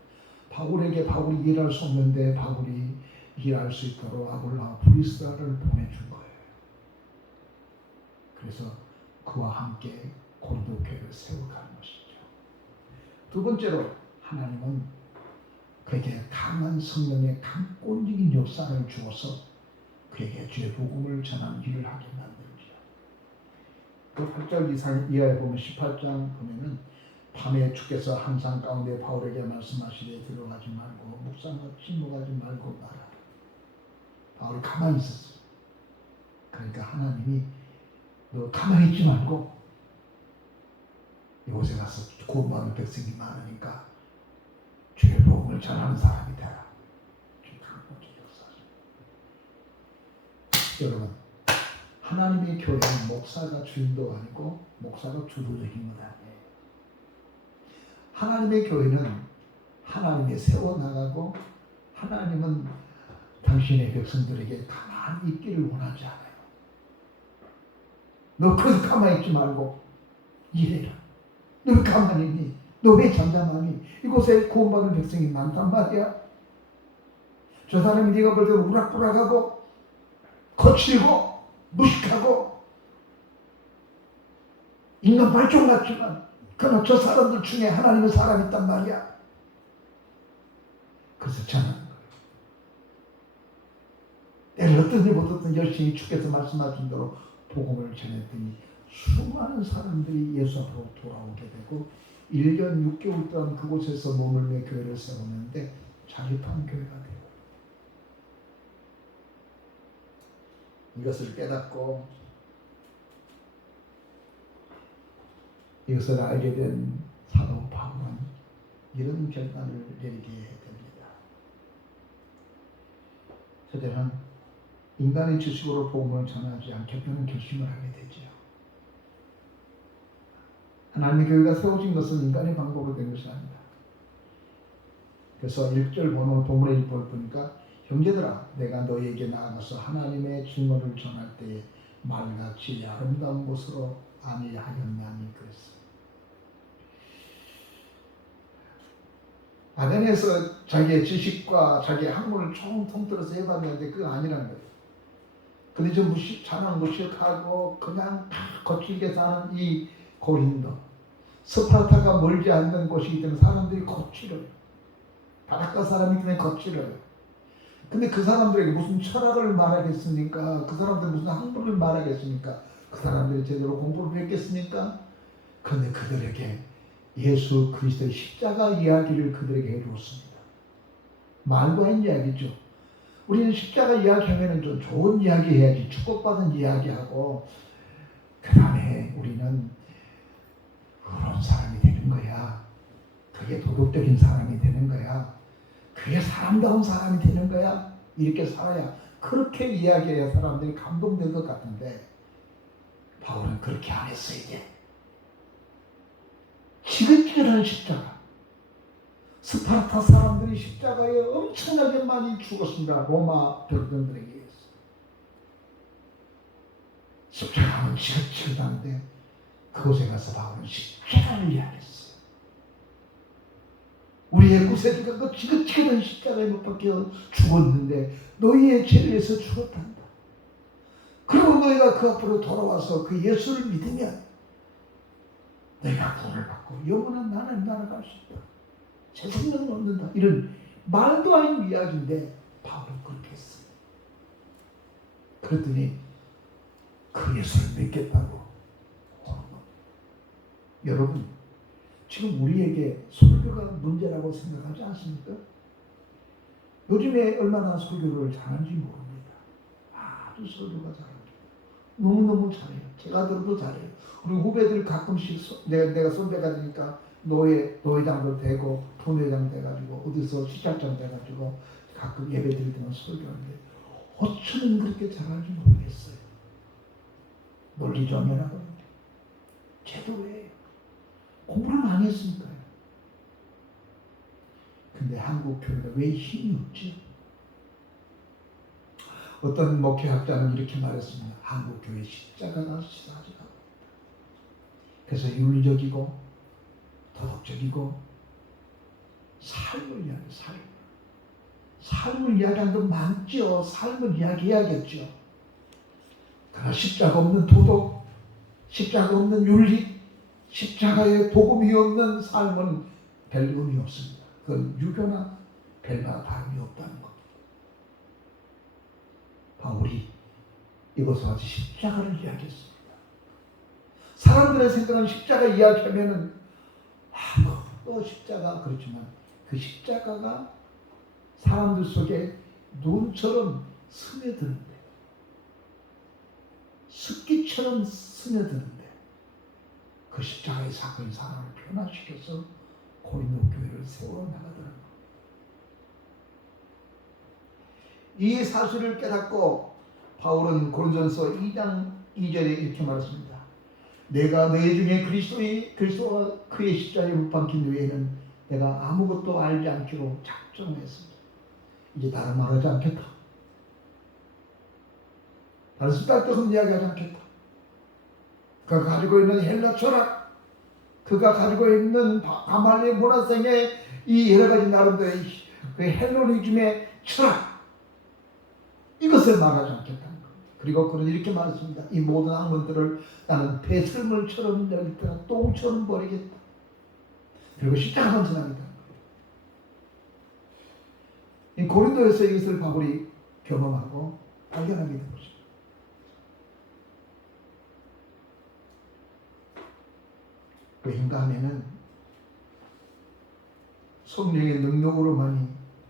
바울에게 바울이 일할 수 없는데 바울이 일할 수 있도록 아굴라 브리스라를 보내준 거예요. 그래서 그와 함께 고린도 교회를 세워가는 것이죠. 두 번째로 하나님은 그에게 강한 성령의 강권적인 역사를 주어서 그에게 주의 복음을 전하는 일을 하게 만들죠. 그 8절 이하에 보면 18장 보면은 밤에 주께서 항상 가운데 바울에게 말씀하시되 들어가지 말고 묵상과 침묵하지 말고 말하라. 바울이 가만히 있었어. 그러니까 하나님이 너 가만히 있지 말고 이곳에 가서 구원받는 백성이 많으니까 주의 복음을 전하는 사람이 되라. 여러분, 하나님의 교회는 목사가 주인도 아니고 목사가 주도적인 것 아니에요. 하나님의 교회는 하나님이 세워나가고 하나님은 당신의 백성들에게 가만히 있기를 원하지 않아요. 너 거기서 가만히 있지 말고 일해라. 너 왜 가만히 있니? 너 왜 잠잠하니? 이곳에 구원받은 백성이 많단 말이야. 저 사람이 네가 볼 때 우락부락하고 거칠고 무식하고 인간 발종 같지만 그러나 저 사람들 중에 하나님의 사람이 있단 말이야. 그래서 전하는 거예요. 때를 어떤지 못했던 열심히 주께서 말씀하신 대로 복음을 전했더니 수많은 사람들이 예수 앞으로 돌아오게 되고 1년 6개월 동안 그곳에서 머물며 교회를 세우는데 자립한 교회가 돼요. 이것을 깨닫고 이것을 알게 된 사도 바울은 이런 결단을 내리게 됩니다. 첫째는 인간의 지식으로 복음을 전하지 않겠다는 결심을 하게 되죠. 하나님의 교회가 세워진 것은 인간의 방법으로 된 것이 아니다. 그래서 1절 본문의 1절 보니까 형제들아 내가 너희에게 나아가서 하나님의 증언을 전할 때에 말같이 아름다운 곳으로 아니하였나니 그랬어. 아덴에서 자기의 지식과 자기의 학문을 통틀어서 해봤는데 그거 아니라는 거예요. 근데 저 자랑 무식하고 그냥 다 거칠게 사는 이 고린도 스파르타가 멀지 않는 곳이기 때문에 사람들이 거칠어요. 바닷가 사람이기 때문에 거칠어요. 근데 그 사람들에게 무슨 철학을 말하겠습니까? 그 사람들 무슨 학문을 말하겠습니까? 그 사람들이 제대로 공부를 했겠습니까? 그런데 그들에게 예수 그리스도의 십자가 이야기를 그들에게 해주었습니다. 말도 안 이야기죠. 우리는 십자가 이야기하면 좀 좋은 이야기 해야지. 축복받은 이야기하고 그 다음에 우리는 그런 사람이 되는 거야. 그게 도덕적인 사람이 되는 거야. 그게 사람다운 사람이 되는 거야. 이렇게 살아야 그렇게 이야기해야 사람들이 감동될 것 같은데 바울은 그렇게 안 했어. 이제 지긋지긋한 십자가. 스파르타 사람들이 십자가에 엄청나게 많이 죽었습니다. 로마 병정들에게 의해서. 십자가는 지긋지긋한데 그곳에 가서 바울은 십자가를 이야기했어요. 우리의 구세주가 그 지긋지긋한 십자가에 못 박혀 죽었는데 너희의 죄를 위해서 죽었단다. 그리고 너희가 그 앞으로 돌아와서 그 예수를 믿으면 너희가 구원을 받고 영원한 나라에 날아갈 수 있다. 새 생명을 얻는다. 이런 말도 아닌 이야기인데 바울은 그렇게 했어요. 그랬더니 그 예수를 믿겠다고 오는 겁니다. 여러분 지금 우리에게 설교가 문제라고 생각하지 않습니까? 요즘에 얼마나 설교를 잘하는지 모릅니다. 아주 설교가 잘해요. 너무너무 잘해요. 제가 들어도 잘해요. 우리 후배들 가끔씩 내가 선배가 되니까 노회장도 되고 부회장 돼가지고 어디서 시작장 돼가지고 가끔 예배 드릴 때만 설교하는데 어쩌면 그렇게 잘하는지 모르겠어요. 논리정연하거든요. 제도예요. 공부를 가능했으니까요. 근데 한국 교회가 왜 힘이 없지? 어떤 목회학자는 이렇게 말했습니다. 한국 교회 십자가가 시사하지가 않다. 그래서 윤리적이고 도덕적이고 삶을 이야기해. 삶을 이야기하는 건 많죠. 삶을 이야기해야겠죠. 그러나 십자가 없는 도덕, 십자가 없는 윤리, 십자가의 복음이 없는 삶은 별 의미 없습니다. 그건 유교나 별반 다름이 없다는 겁니다. 바울이 이것과 같이 십자가를 이야기했습니다. 사람들의 생각은 십자가 이야기하면은 또 십자가 그렇지만 그 십자가가 사람들 속에 눈처럼 스며드는데, 습기처럼 스며드는데 그 십자가의 사건이 사람을 변화시켜서 고린도 교회를 세워나가더라는 겁니다. 이 사실을 깨닫고 바울은 고린도전서 2장 2절에 이렇게 말했습니다. 내가 너희 중에 그리스도와 그의 십자가에 못 박힌 외에는 내가 아무것도 알지 않기로 작정했습니다. 이제 다른 말 하지 않겠다. 다른 쓸데없는 이야기하지 않겠다. 그가 가지고 있는 헬라 철학, 그가 가지고 있는 가말리엘 문화생의 이 여러 가지 나름대로의 그 헬로니즘의 철학, 이것을 말하지 않겠다는 겁니다. 그리고 그는 이렇게 말했습니다. 이 모든 학문들을 나는 배설물처럼 여기다가 똥처럼 버리겠다. 그리고 십자가만 지나겠다는 거예요. 이 고린도에서 이것을 바울이 경험하고 발견하게 된 것입니다. 왜인가 하면은 성령의 능력으로만이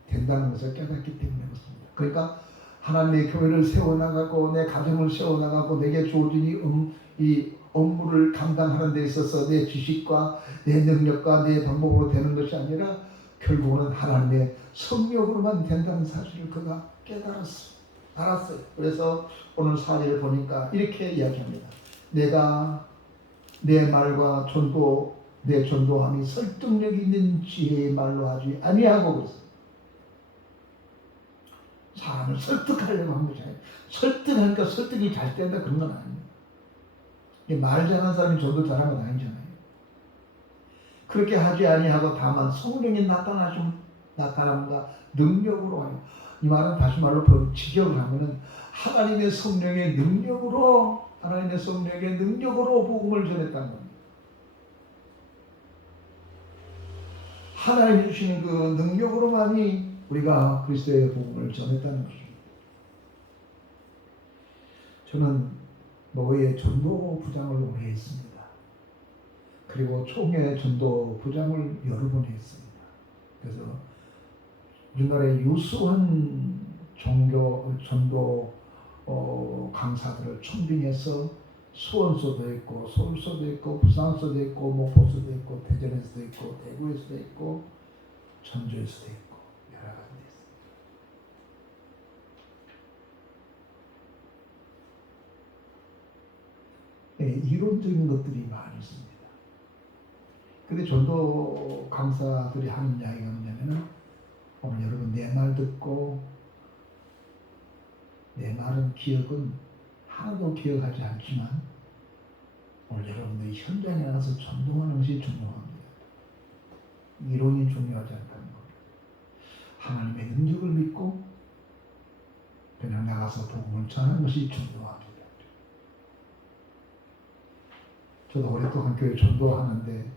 된다는 것을 깨닫기 때문에 그렇습니다. 그러니까 하나님의 교회를 세워나가고 내 가정을 세워나가고 내게 주어진 이 업무를 감당하는 데 있어서 내 지식과 내 능력과 내 방법으로 되는 것이 아니라 결국은 하나님의 성령으로만 된다는 사실을 그가 알았어요. 그래서 오늘 4절을 보니까 이렇게 이야기합니다. 내가 내 말과 내 전도함이 설득력 있는 지혜의 말로 하지 아니하고 그랬어요. 사람을 설득하려고 한 거잖아요. 설득하니까 설득이 잘 된다 그런 건 아닙니다. 말 잘하는 사람이 전도 잘하는 건 아니잖아요. 그렇게 하지 아니하고 다만 성령의 나타남과 능력으로 하여, 이 말은 다시 말로 직역을 하면은 하나님의 성령의 능력으로 복음을 전했다는 겁니다. 하나님이 주시는 그 능력으로만이 우리가 그리스도의 복음을 전했다는 것입니다. 저는 노예 전도 부장을 오래 했습니다. 그리고 총회 전도 부장을 여러 번 했습니다. 그래서 우리나라의 유수한 전도 강사들을 청빙해서 수원서도 있고 서울서도 있고 부산서도 있고 목포서도 있고 대전에서도 있고 대구에서도 있고 전주에서도 있고 여러 가지 있습니다. 네, 이론적인 것들이 많이 있습니다. 근데 전도 강사들이 하는 이야기가 뭐냐면은 오늘 여러분 내 말 듣고 내 말은 기억은 하나도 기억하지 않지만 오늘 여러분들이 현장에 나가서 전도하는 것이 중요합니다. 이론이 중요하지 않다는 겁니다. 하나님의 능력을 믿고 그냥 나가서 복음을 전하는 것이 중요합니다. 저도 오랫동안 교회 전도하는데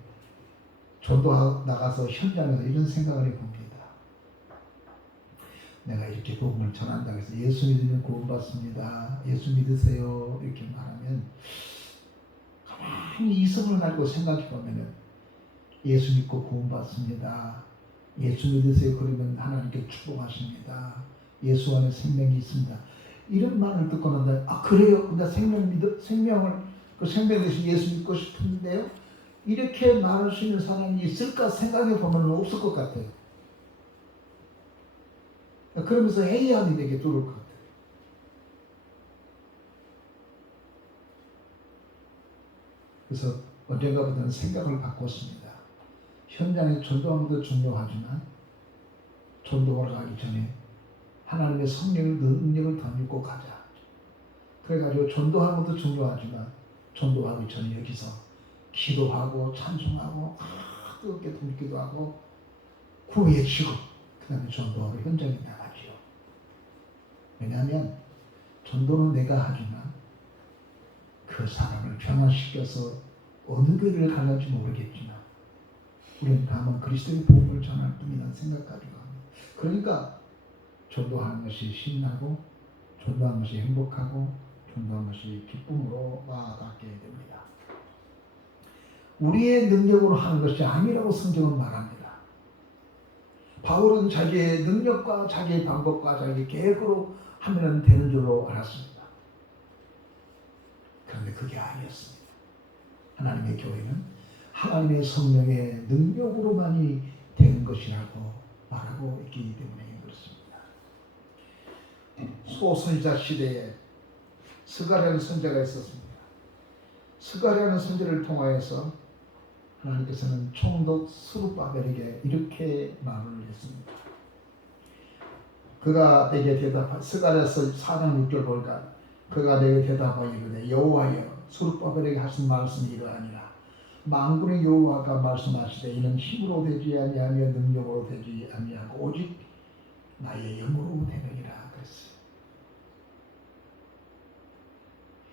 전도 나가서 현장에서 이런 생각을 해봅니다. 내가 이렇게 복음을 전한다고 해서 예수 믿으면 구원받습니다. 예수 믿으세요. 이렇게 말하면 가만히 이성을 가지고 생각해보면 예수 믿고 구원받습니다. 예수 믿으세요. 그러면 하나님께 축복하십니다. 예수 안에 생명이 있습니다. 이런 말을 듣고 난다. 아 그래요? 근데 그 생명 대신 예수 믿고 싶은데요. 이렇게 말할 수 있는 사람이 있을까 생각해보면 없을 것 같아요. 그러면서 해이함이 내게 들어올 것 같아요. 그래서 언젠가부터는 생각을 바꿨습니다. 현장에 전도하는 것도 중요하지만 전도하러 가기 전에 하나님의 성령의 능력을 더 믿고 가자. 그래가지고 전도하는 것도 중요하지만 전도하기 전에 여기서 기도하고 찬송하고 뜨겁게 돕기도 하고 구해치고 그 다음에 전도하러 현장에 나가지요. 왜냐하면 전도는 내가 하지만 그 사람을 변화시켜서 어느 교회를 갈는지 모르겠지만 우리는 다만 그리스도의 복음을 전할 뿐이라는 생각 가지고 합니다. 그러니까 전도하는 것이 신나고 전도하는 것이 행복하고 전도하는 것이 기쁨으로 와닿게 됩니다. 우리의 능력으로 하는 것이 아니라고 성경은 말합니다. 바울은 자기의 능력과 자기의 방법과 자기의 계획으로 하면 되는 줄로 알았습니다. 그런데 그게 아니었습니다. 하나님의 교회는 하나님의 성령의 능력으로만이 되는 것이라고 말하고 있기 때문에 그렇습니다. 소선지자 시대에 스가랴는 선지자가 있었습니다. 스가랴는 선지를 통하여서 하나님께서는 총독 스룹바벨에게 이렇게 말을 했습니다. 그가 내게 스가랴서 4장 6절 보니까 그가 내게 대답하여 이르되 여호와여 스룹바벨에게 하신 말씀이 이러하니라. 만군의 여호와가 말씀하시되 이는 힘으로 되지 아니하며 능력으로 되지 아니하고 오직 나의 영으로 되느니라 그랬어요.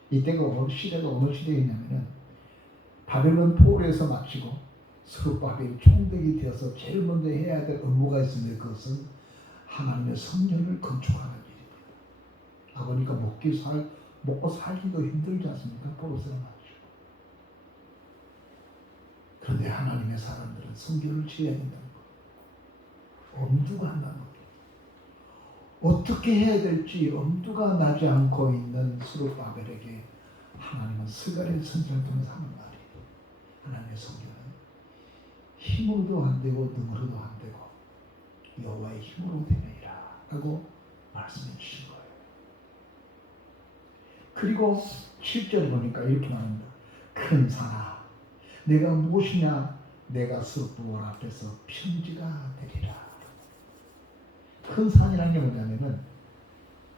이때가 어느 시대가 어느 시대였냐면은 바벨론 포로에서 마치고 스룹바벨이 총독이 되어서 제일 먼저 해야 될 업무가 있는데 그것은 하나님의 성전을 건축하는 일입니다. 아버니까 먹고 살기도 힘들지 않습니까? 포로에서 마치고. 그런데 하나님의 사람들은 성전을 지어야 된다는 것. 엄두가 안 나는 것. 어떻게 해야 될지 엄두가 나지 않고 있는 스룹바벨에게 하나님은 스가랴 선지자를 통해서 하는 말이에요. 하나님의 성전은 힘으로도 안 되고 능으로도 안 되고 여호와의 힘으로 되느니라 라고 말씀해 주신 거예요. 그리고 7절 보니까 이렇게 말합니다. 큰 산아 내가 무엇이냐 내가 스룹바벨 앞에서 평지가 되리라. 큰 산이라는 게 뭐냐면은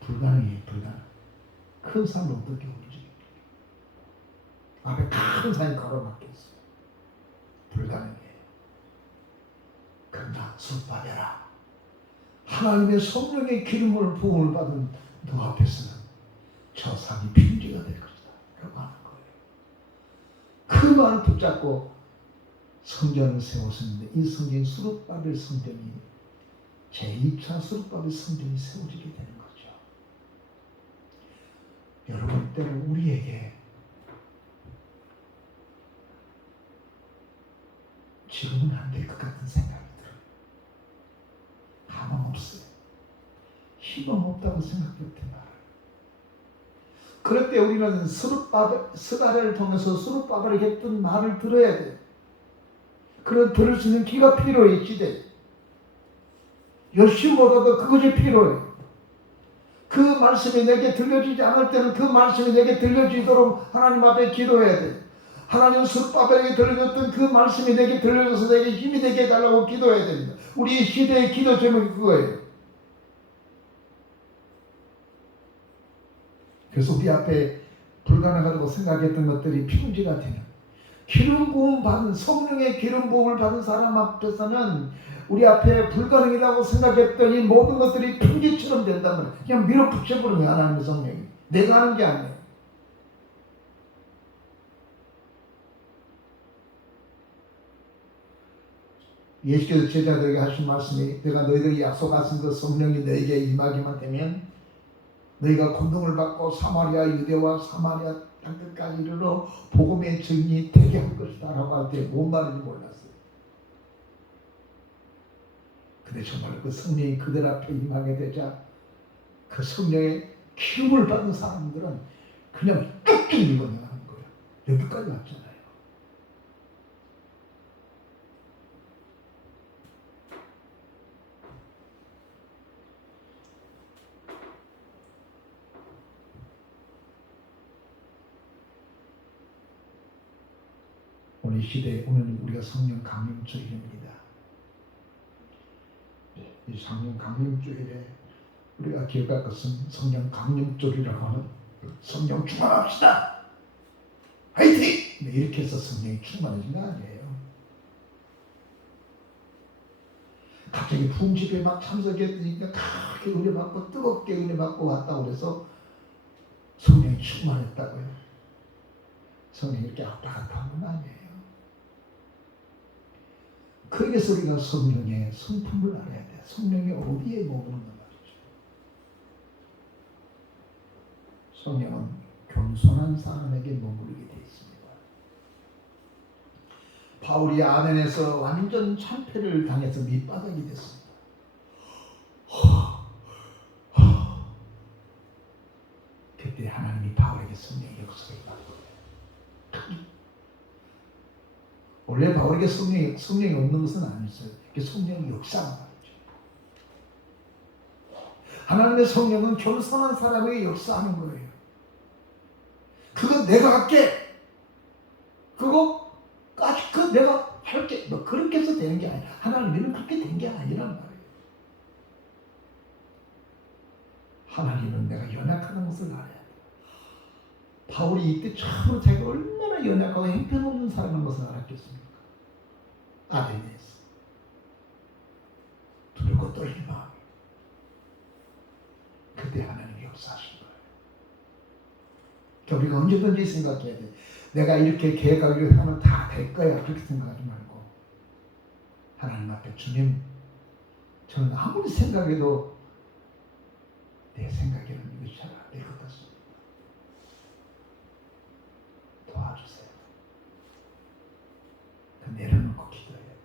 불가능해요. 불가능. 큰 산을 어떻게 움직입니까? 앞에 큰 산이 가로막혀 있어요. 불가능해. 그러나 스룹바벨아 하나님의 성령의 기름을 부음을 받은 너 앞에서는 저 산이 평지가 될 것이다 라고 하는 거예요. 그 말을 붙잡고 성전을 세웠었는데 이 성전이 스룹바벨 성전이 제2차 스룹바벨 성전이 세워지게 되는 거죠. 여러분 때는 우리에게 지금은 안 될 것 같은 생각이 들어요. 가망 없어요. 희망 없다고 생각될 때 말아요. 그럴 때 우리는 스가랴를 통해서 스룹바벨에게 했던 말을 들어야 돼요. 그런 들을 수 있는 귀가 필요해 시대. 열심히 못하도 그것이 필요해. 그 말씀이 내게 들려지지 않을 때는 그 말씀이 내게 들려지도록 하나님 앞에 기도해야 돼. 하나님 스룹바벨에게 들려줬던 그 말씀이 내게 들려줘서 내게 힘이 되게 해달라고 기도해야 됩니다. 우리 시대의 기도 제목이 그거예요. 그래서 우리 앞에 불가능하다고 생각했던 것들이 평지가 되는 기름 부음 받은 성령의 기름 부음을 받은 사람 앞에서는 우리 앞에 불가능이라고 생각했던 이 모든 것들이 평지처럼 된단 말이에요. 그냥 밀어붙여버리는 거예요. 하나님의 성령이. 내가 하는 게 아니에요. 예수께서 제자들에게 하신 말씀이 내가 너희들에게 약속하신 그 성령이 너에게 임하기만 되면 너희가 권능을 받고 사마리아 유대와 사마리아 땅끝까지 이르러 복음의 증인이 되게 할 것이다 라고 할 때 뭔 말인지 몰랐어요. 근데 정말 그 성령이 그들 앞에 임하게 되자 그 성령의 기름을 받은 사람들은 그냥 뚝뚝 일어나는 거예요. 여기까지 왔잖아요. 오늘 시대에 오늘 우리가 성령 강림주일입니다. 이 성령 강림주일에 우리가 기억할 것은 성령 강림주일이라고 하는 성령 충만합시다. 화이팅! 이렇게 해서 성령이 충만해진 거 아니에요. 갑자기 풍집에 막 참석했으니까 크게 은혜받고 뜨겁게 은혜받고 왔다고 그래서 성령이 충만했다고요. 성령이 이렇게 왔다 갔다 하는 건 아니에요. 그래서 우리가 성령의 성품을 알아야 돼. 성령이 어디에 머무는가 말이죠. 성령은 겸손한 사람에게 머무르게 되어 있습니다. 바울이 아덴에서 완전 참패를 당해서 밑바닥이 됐습니다. 그때 하나님이 바울에게 성령의 역사를 받고 원래 바울에게 성령이 없는 것은 아니었어요. 그게 성령의 역사가 말이죠. 하나님의 성령은 겸손한 사람에게 역사하는 거예요. 그거 내가 할게. 그거까지 내가 할게. 뭐 그렇게 해서 되는 게 아니야. 하나님은 그렇게 된 게 아니란 말이에요. 하나님은 내가 연약하는 것을 알아야 돼. 바울이 이때 처음으로 자기가 얼마나 연약하고 형편없는 사람인 것을 알았겠습니까? 아덴에서 두렵고 떨리는 마음이 그때 하나님이 역사하신 거예요. 그러니까 우리가 언제든지 생각해야 돼. 내가 이렇게 계획하기로 하면 다 될 거야. 그렇게 생각하지 말고 하나님 앞에 주님, 저는 아무리 생각해도 내 생각에는 이것이 잘 안 될 것 같습니다. 도와주세요. 내려놓고 기도해야 돼요.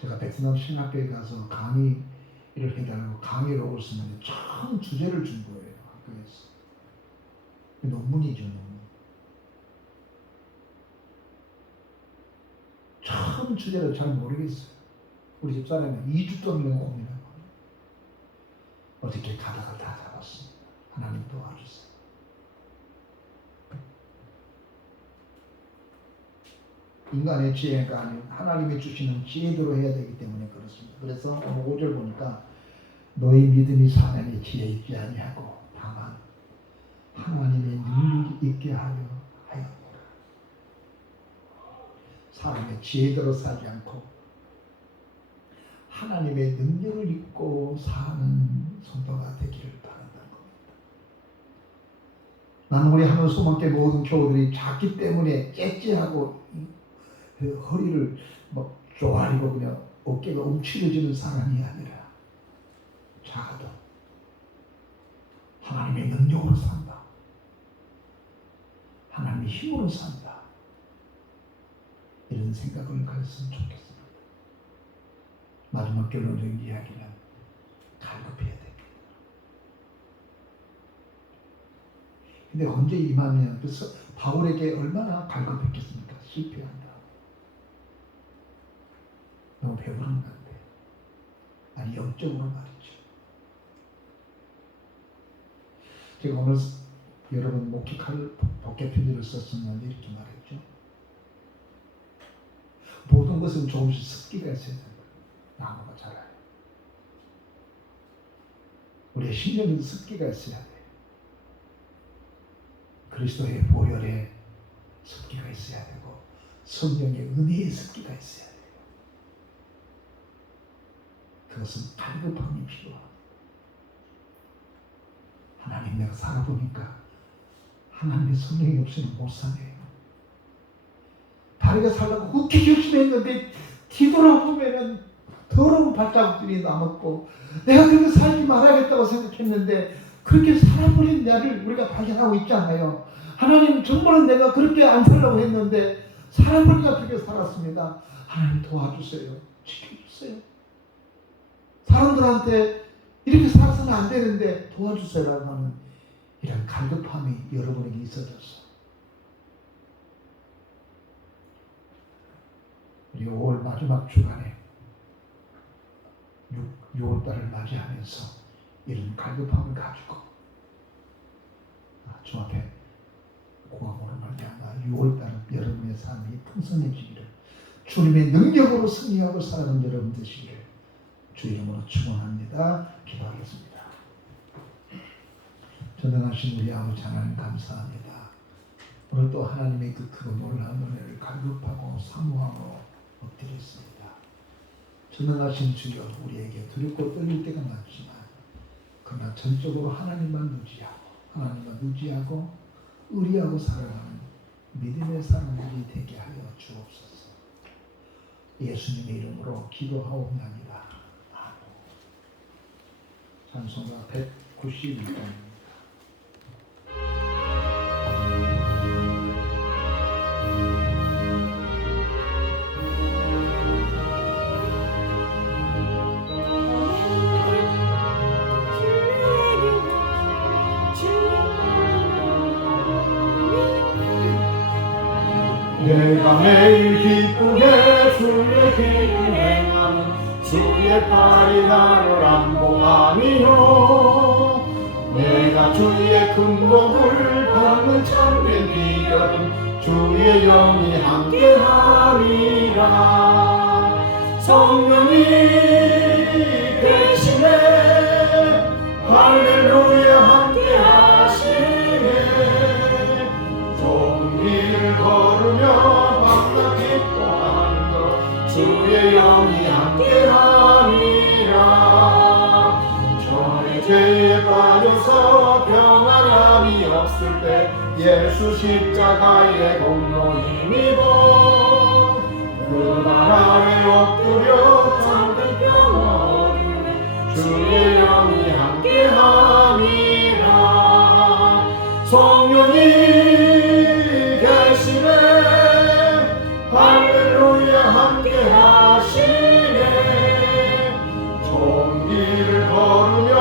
제가 베트남 신학교에 가서 강의를 해달라고 강의를 오고 있었는데 처음 주제를 준 거예요. 학교에서. 논문이죠, 논문. 처음 주제를 잘 모르겠어요. 우리 집사람이 2주 동안 옵니다. 어떻게 가다가 다 잡았습니다. 하나님 도와주세요. 인간의 지혜가 아닌 하나님이 주시는 지혜대로 해야 되기 때문에 그렇습니다. 그래서 5절 보니까 너희 믿음이 사람의 지혜 있지 아니하고 다만 하나님의 능력이 있게 하였노라. 사람의 지혜대로 살지 않고 하나님의 능력을 입고 사는 성도가 되기를 바란다는 겁니다. 나는 우리 하늘 소망교회 모든 교우들이 작기 때문에 째째하고 허리를 막 쪼아리고 그냥 어깨가 움츠려지는 사람이 아니라 작아도 하나님의 능력으로 산다. 하나님의 힘으로 산다. 이런 생각을 가졌으면 좋겠습니다. 마지막 결론적인 이야기는 갈급해야 됩니다. 근데 언제 임하면 그래서 바울에게 얼마나 갈급했겠습니까? 실패한다. 너무 배부른 건데. 아니 영적으로 말이죠. 제가 오늘 여러분 목회칼 복귀 편지를 썼었는데 이렇게 말했죠. 모든 것은 조금씩 습기가 있어야 된다. 나무가 자라요. 우리의 심령에도 습기가 있어야 돼요. 그리스도의 보혈에 습기가 있어야 되고 성령의 은혜의 습기가 있어야 돼요. 그것은 갈급함이 필요합니다. 하나님 내가 살아보니까 하나님의 성령이 없이는 못 사네요. 다리가 살라고 그렇게 열심히 했는데 뒤돌아보면은 더러운 발자국들이 남았고 내가 그렇게 살지 말아야겠다고 생각했는데 그렇게 살아버린 나를 우리가 발견하고 있잖아요. 하나님 정말은 내가 그렇게 안 살려고 했는데 살아보니까 그렇게 살았습니다. 하나님 도와주세요. 지켜주세요. 사람들한테 이렇게 살아서는 안 되는데 도와주세요라고 하는 이런 갈급함이 여러분에게 있어졌어. 우리 5월 마지막 주간에 6월달을 맞이하면서 이런 갈급함을 가지고 주 앞에 하나님의 삶이 풍성해지기를, 주님의 능력으로 승리하고 살아가는 여러분 되시기를 주의 이름으로 축원합니다. 기도하겠습니다. 전능하신 우리 아버지 하나님 감사합니다. 오늘 또 하나님의 그 크고 놀라운 은혜를 갈급하고 사모하고 엎드렸습니다. 전능하신 주여, 우리에게 두렵고 떨릴 때가 많지만 그러나 전적으로 하나님만 의지하고 의리하고 살아가는 믿음의 사람들이 되게 하여 주옵소서. 예수님의 이름으로 기도하옵나이다. 아멘. 찬송가 191번. 내가 매일 기쁘게 주의 길을 행하는 주의 팔이 나를 안보하니요. 내가 주의 큰 복을 받는 참된 비결은 주의 영이 함께하리라. 성령이 계시네, 할렐루야 함께하시네. 좋은 길을 걸으며 밤낮 기뻐하는 것 주의 영이 함께하니라. 전에 죄에 빠져서 평안함이 없을 때 예수 십자가의 공로 힘입어 그날 아래 엎드려 참된 평화 얻으며 주의 영이 함께하니라. 성령이 계시네, 할렐루야 함께하시네. 좋은 길을 걸으며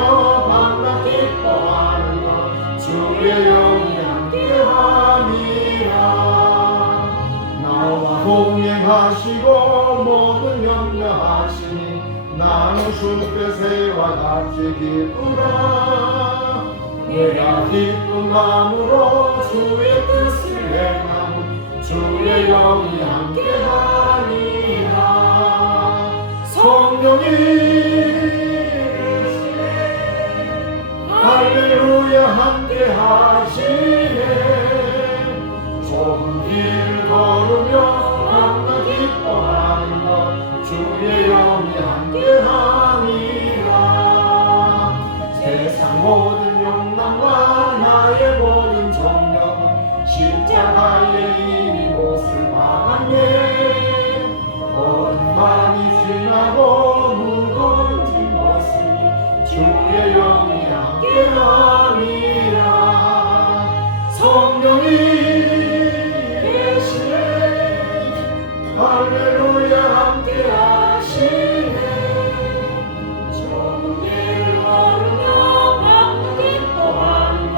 밤낮 기뻐하는 것 주의 영이 함께하니라. 나와 동행하시고 모든 염려하시니 나는 주께서와 같이 기쁘라. 내가 기쁜 마음으로 주의 뜻을 행하는 주의 영이 함께하니라. 성령이 계시네, 할렐루야 함께하시네. 좋은 길을 걸으며 밤낮 기뻐하는 것 주의 영이 함께하니라. 세상 모든 욕망과 나의 모든 정력은 십자가의 이 못을 박았네. 거듭만이 지나고 무거운 짐벗으니 주의 영이 함께하니라. 성령이 계시네, 할렐루야 함께하시네. 좋은 길을 걸으며 밤낮 기뻐하는 것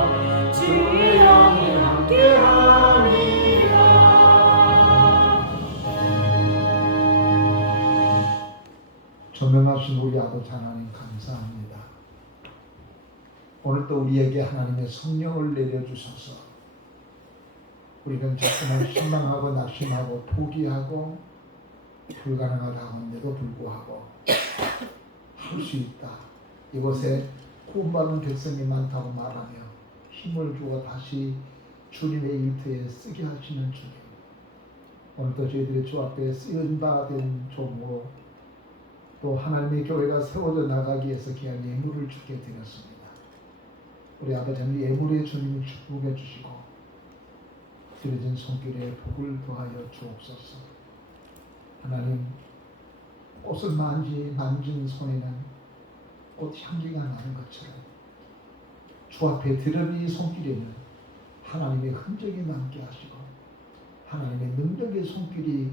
주의 영이 함께하니라. 전능하신 우리 아버지 하나님 감사합니다. 오늘 또 우리에게 하나님의 성령을 내려주셔서 우리는 자꾸만 실망하고 낙심하고 포기하고 불가능하다 하는데도 불구하고 할 수 있다. 이곳에 구원받은 백성이 많다고 말하며 힘을 주어 다시 주님의 일터에 쓰게 하시는 주님. 오늘도 저희들의 주 앞에 쓰여진 바가 된 종으로 또 하나님의 교회가 세워져 나가기 위해서 귀한 예물을 주게 되었습니다. 우리 아버지 하나님 예물의 주님을 축복해 주시고 드려진 손길에 복을 더하여 주옵소서. 하나님, 꽃을 만진 손에는 꽃 향기가 나는 것처럼 주 앞에 드러진 손길에는 하나님의 흔적이 남게 하시고 하나님의 능력의 손길이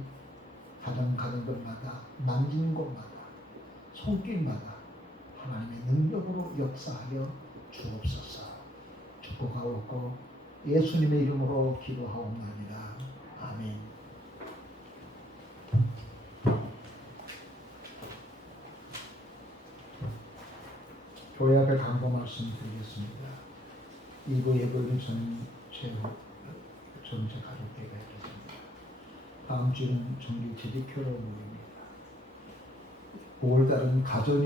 가는 곳마다 만지는 곳마다 손길마다 하나님의 능력으로 역사하여 주옵소서. 축복하옵고 예수님의 이름으로 기도하옵나이다. 아멘. 교회 앞에 간구 말씀 드리겠습니다. 2부 예배를 전체 가족회가 있겠습니다. 다음 주는 정기 재직표로 모입니다. 5월달은 가정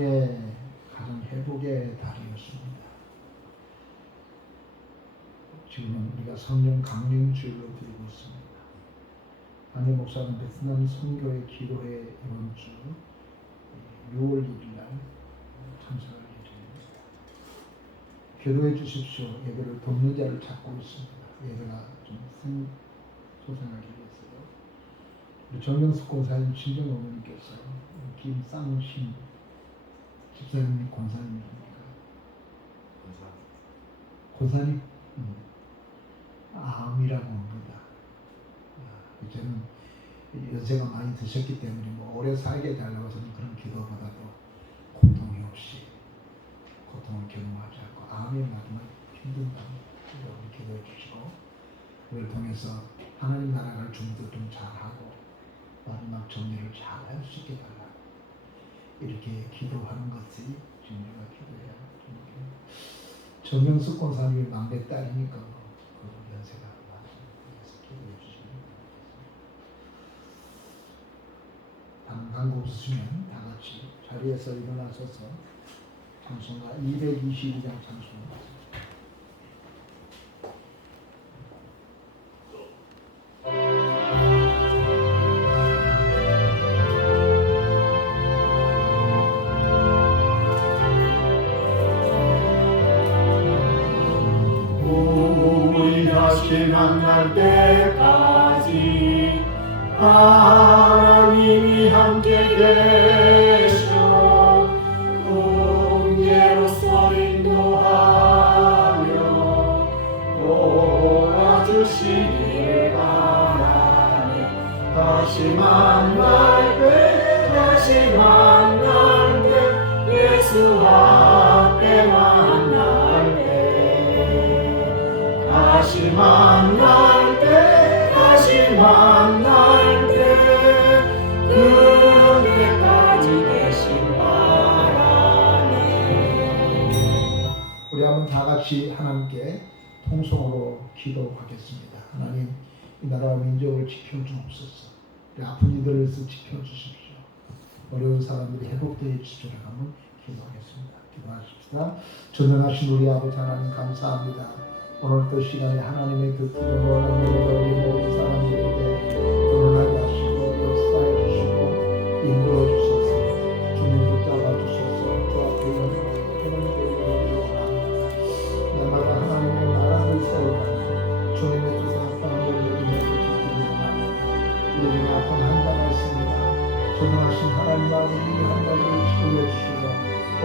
회복의 달이었습니다. 지금은 우리가 성령 강림주일로 드리고 있습니다. 담임 목사는 베트남 선교회 기도회 이번 주 6월 1일 날 참석할 예정입니다. 기도해 주십시오. 예배를 돕는 자를 찾고 있습니다. 예배가 좀 소생하기 위해서요. 우리 정명숙 권사님 친정 어머니께서 김쌍신 집사님 권사님입니까? 권사님? 암이라고 합니다. 저는 연세가 많이 드셨기 때문에 오래 살게 달라고 저는 그런 기도보다도 고통이 없이 고통을 경험하지 않고 암의 마지막 힘든 밤 여러분 기도해 주시고 그걸 통해서 하나님 나라를 준비도 좀 잘하고 마지막 정리를 잘 할 수 있게 달라고 이렇게 기도하는 것이 지금 우리가 기도해야 정명숙 권사님이 막내딸이니까 그 연세가 많아서 기도해 주시면 방법 없으시면 다 같이 자리에서 일어나셔서 찬송가 222장 찬송합니다. 우리 다시 만날 때까지 하나님이 함께 계셔 공예로서 인도하며 도와주시길 바라네. 다시 만날 때 예수 앞에 만날 때 다시 만날 때 그때까지 계신 바라네. 우리 한번 다 같이 하나님께 통성으로 기도하겠습니다. 하나님, 이 나라와 민족을 지켜주옵소서. 우리 아픈 이들을 지켜주십시오. 어려운 사람들이 회복되어 주시도록 한번 기도하겠습니다. 기도하십시다. 전능하신 우리 아버지 하나님 감사합니다. 오늘도 시간에 하나님의 곁으로 놀라는 우리 모든 사람들에게 donde 전능하신 하나님 아버지 한 가지를 지도해 주시고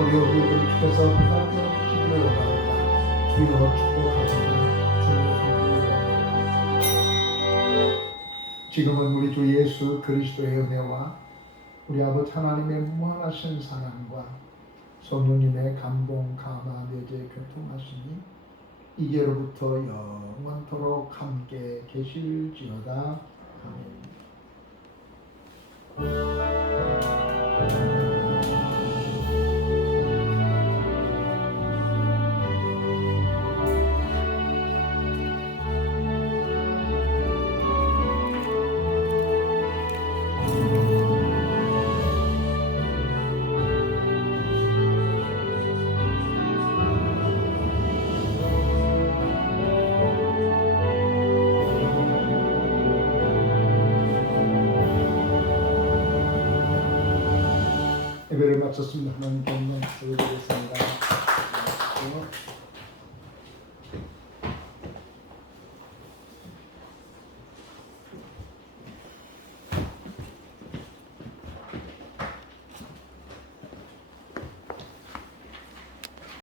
우리 우리를 주께서 부탁하여 주시기를 원합니다. 주여 축복하시고 지금은 우리 주 예수 그리스도의 은혜와 우리 아버지 하나님의 무한하신 사랑과 성령님의 감동, 감화, 내재, 교통하시니 이제로부터 영원토록 함께 계실지어다. 아멘. 예배를 마쳤습니다. 하나님께 영광 돌려드리겠습니다.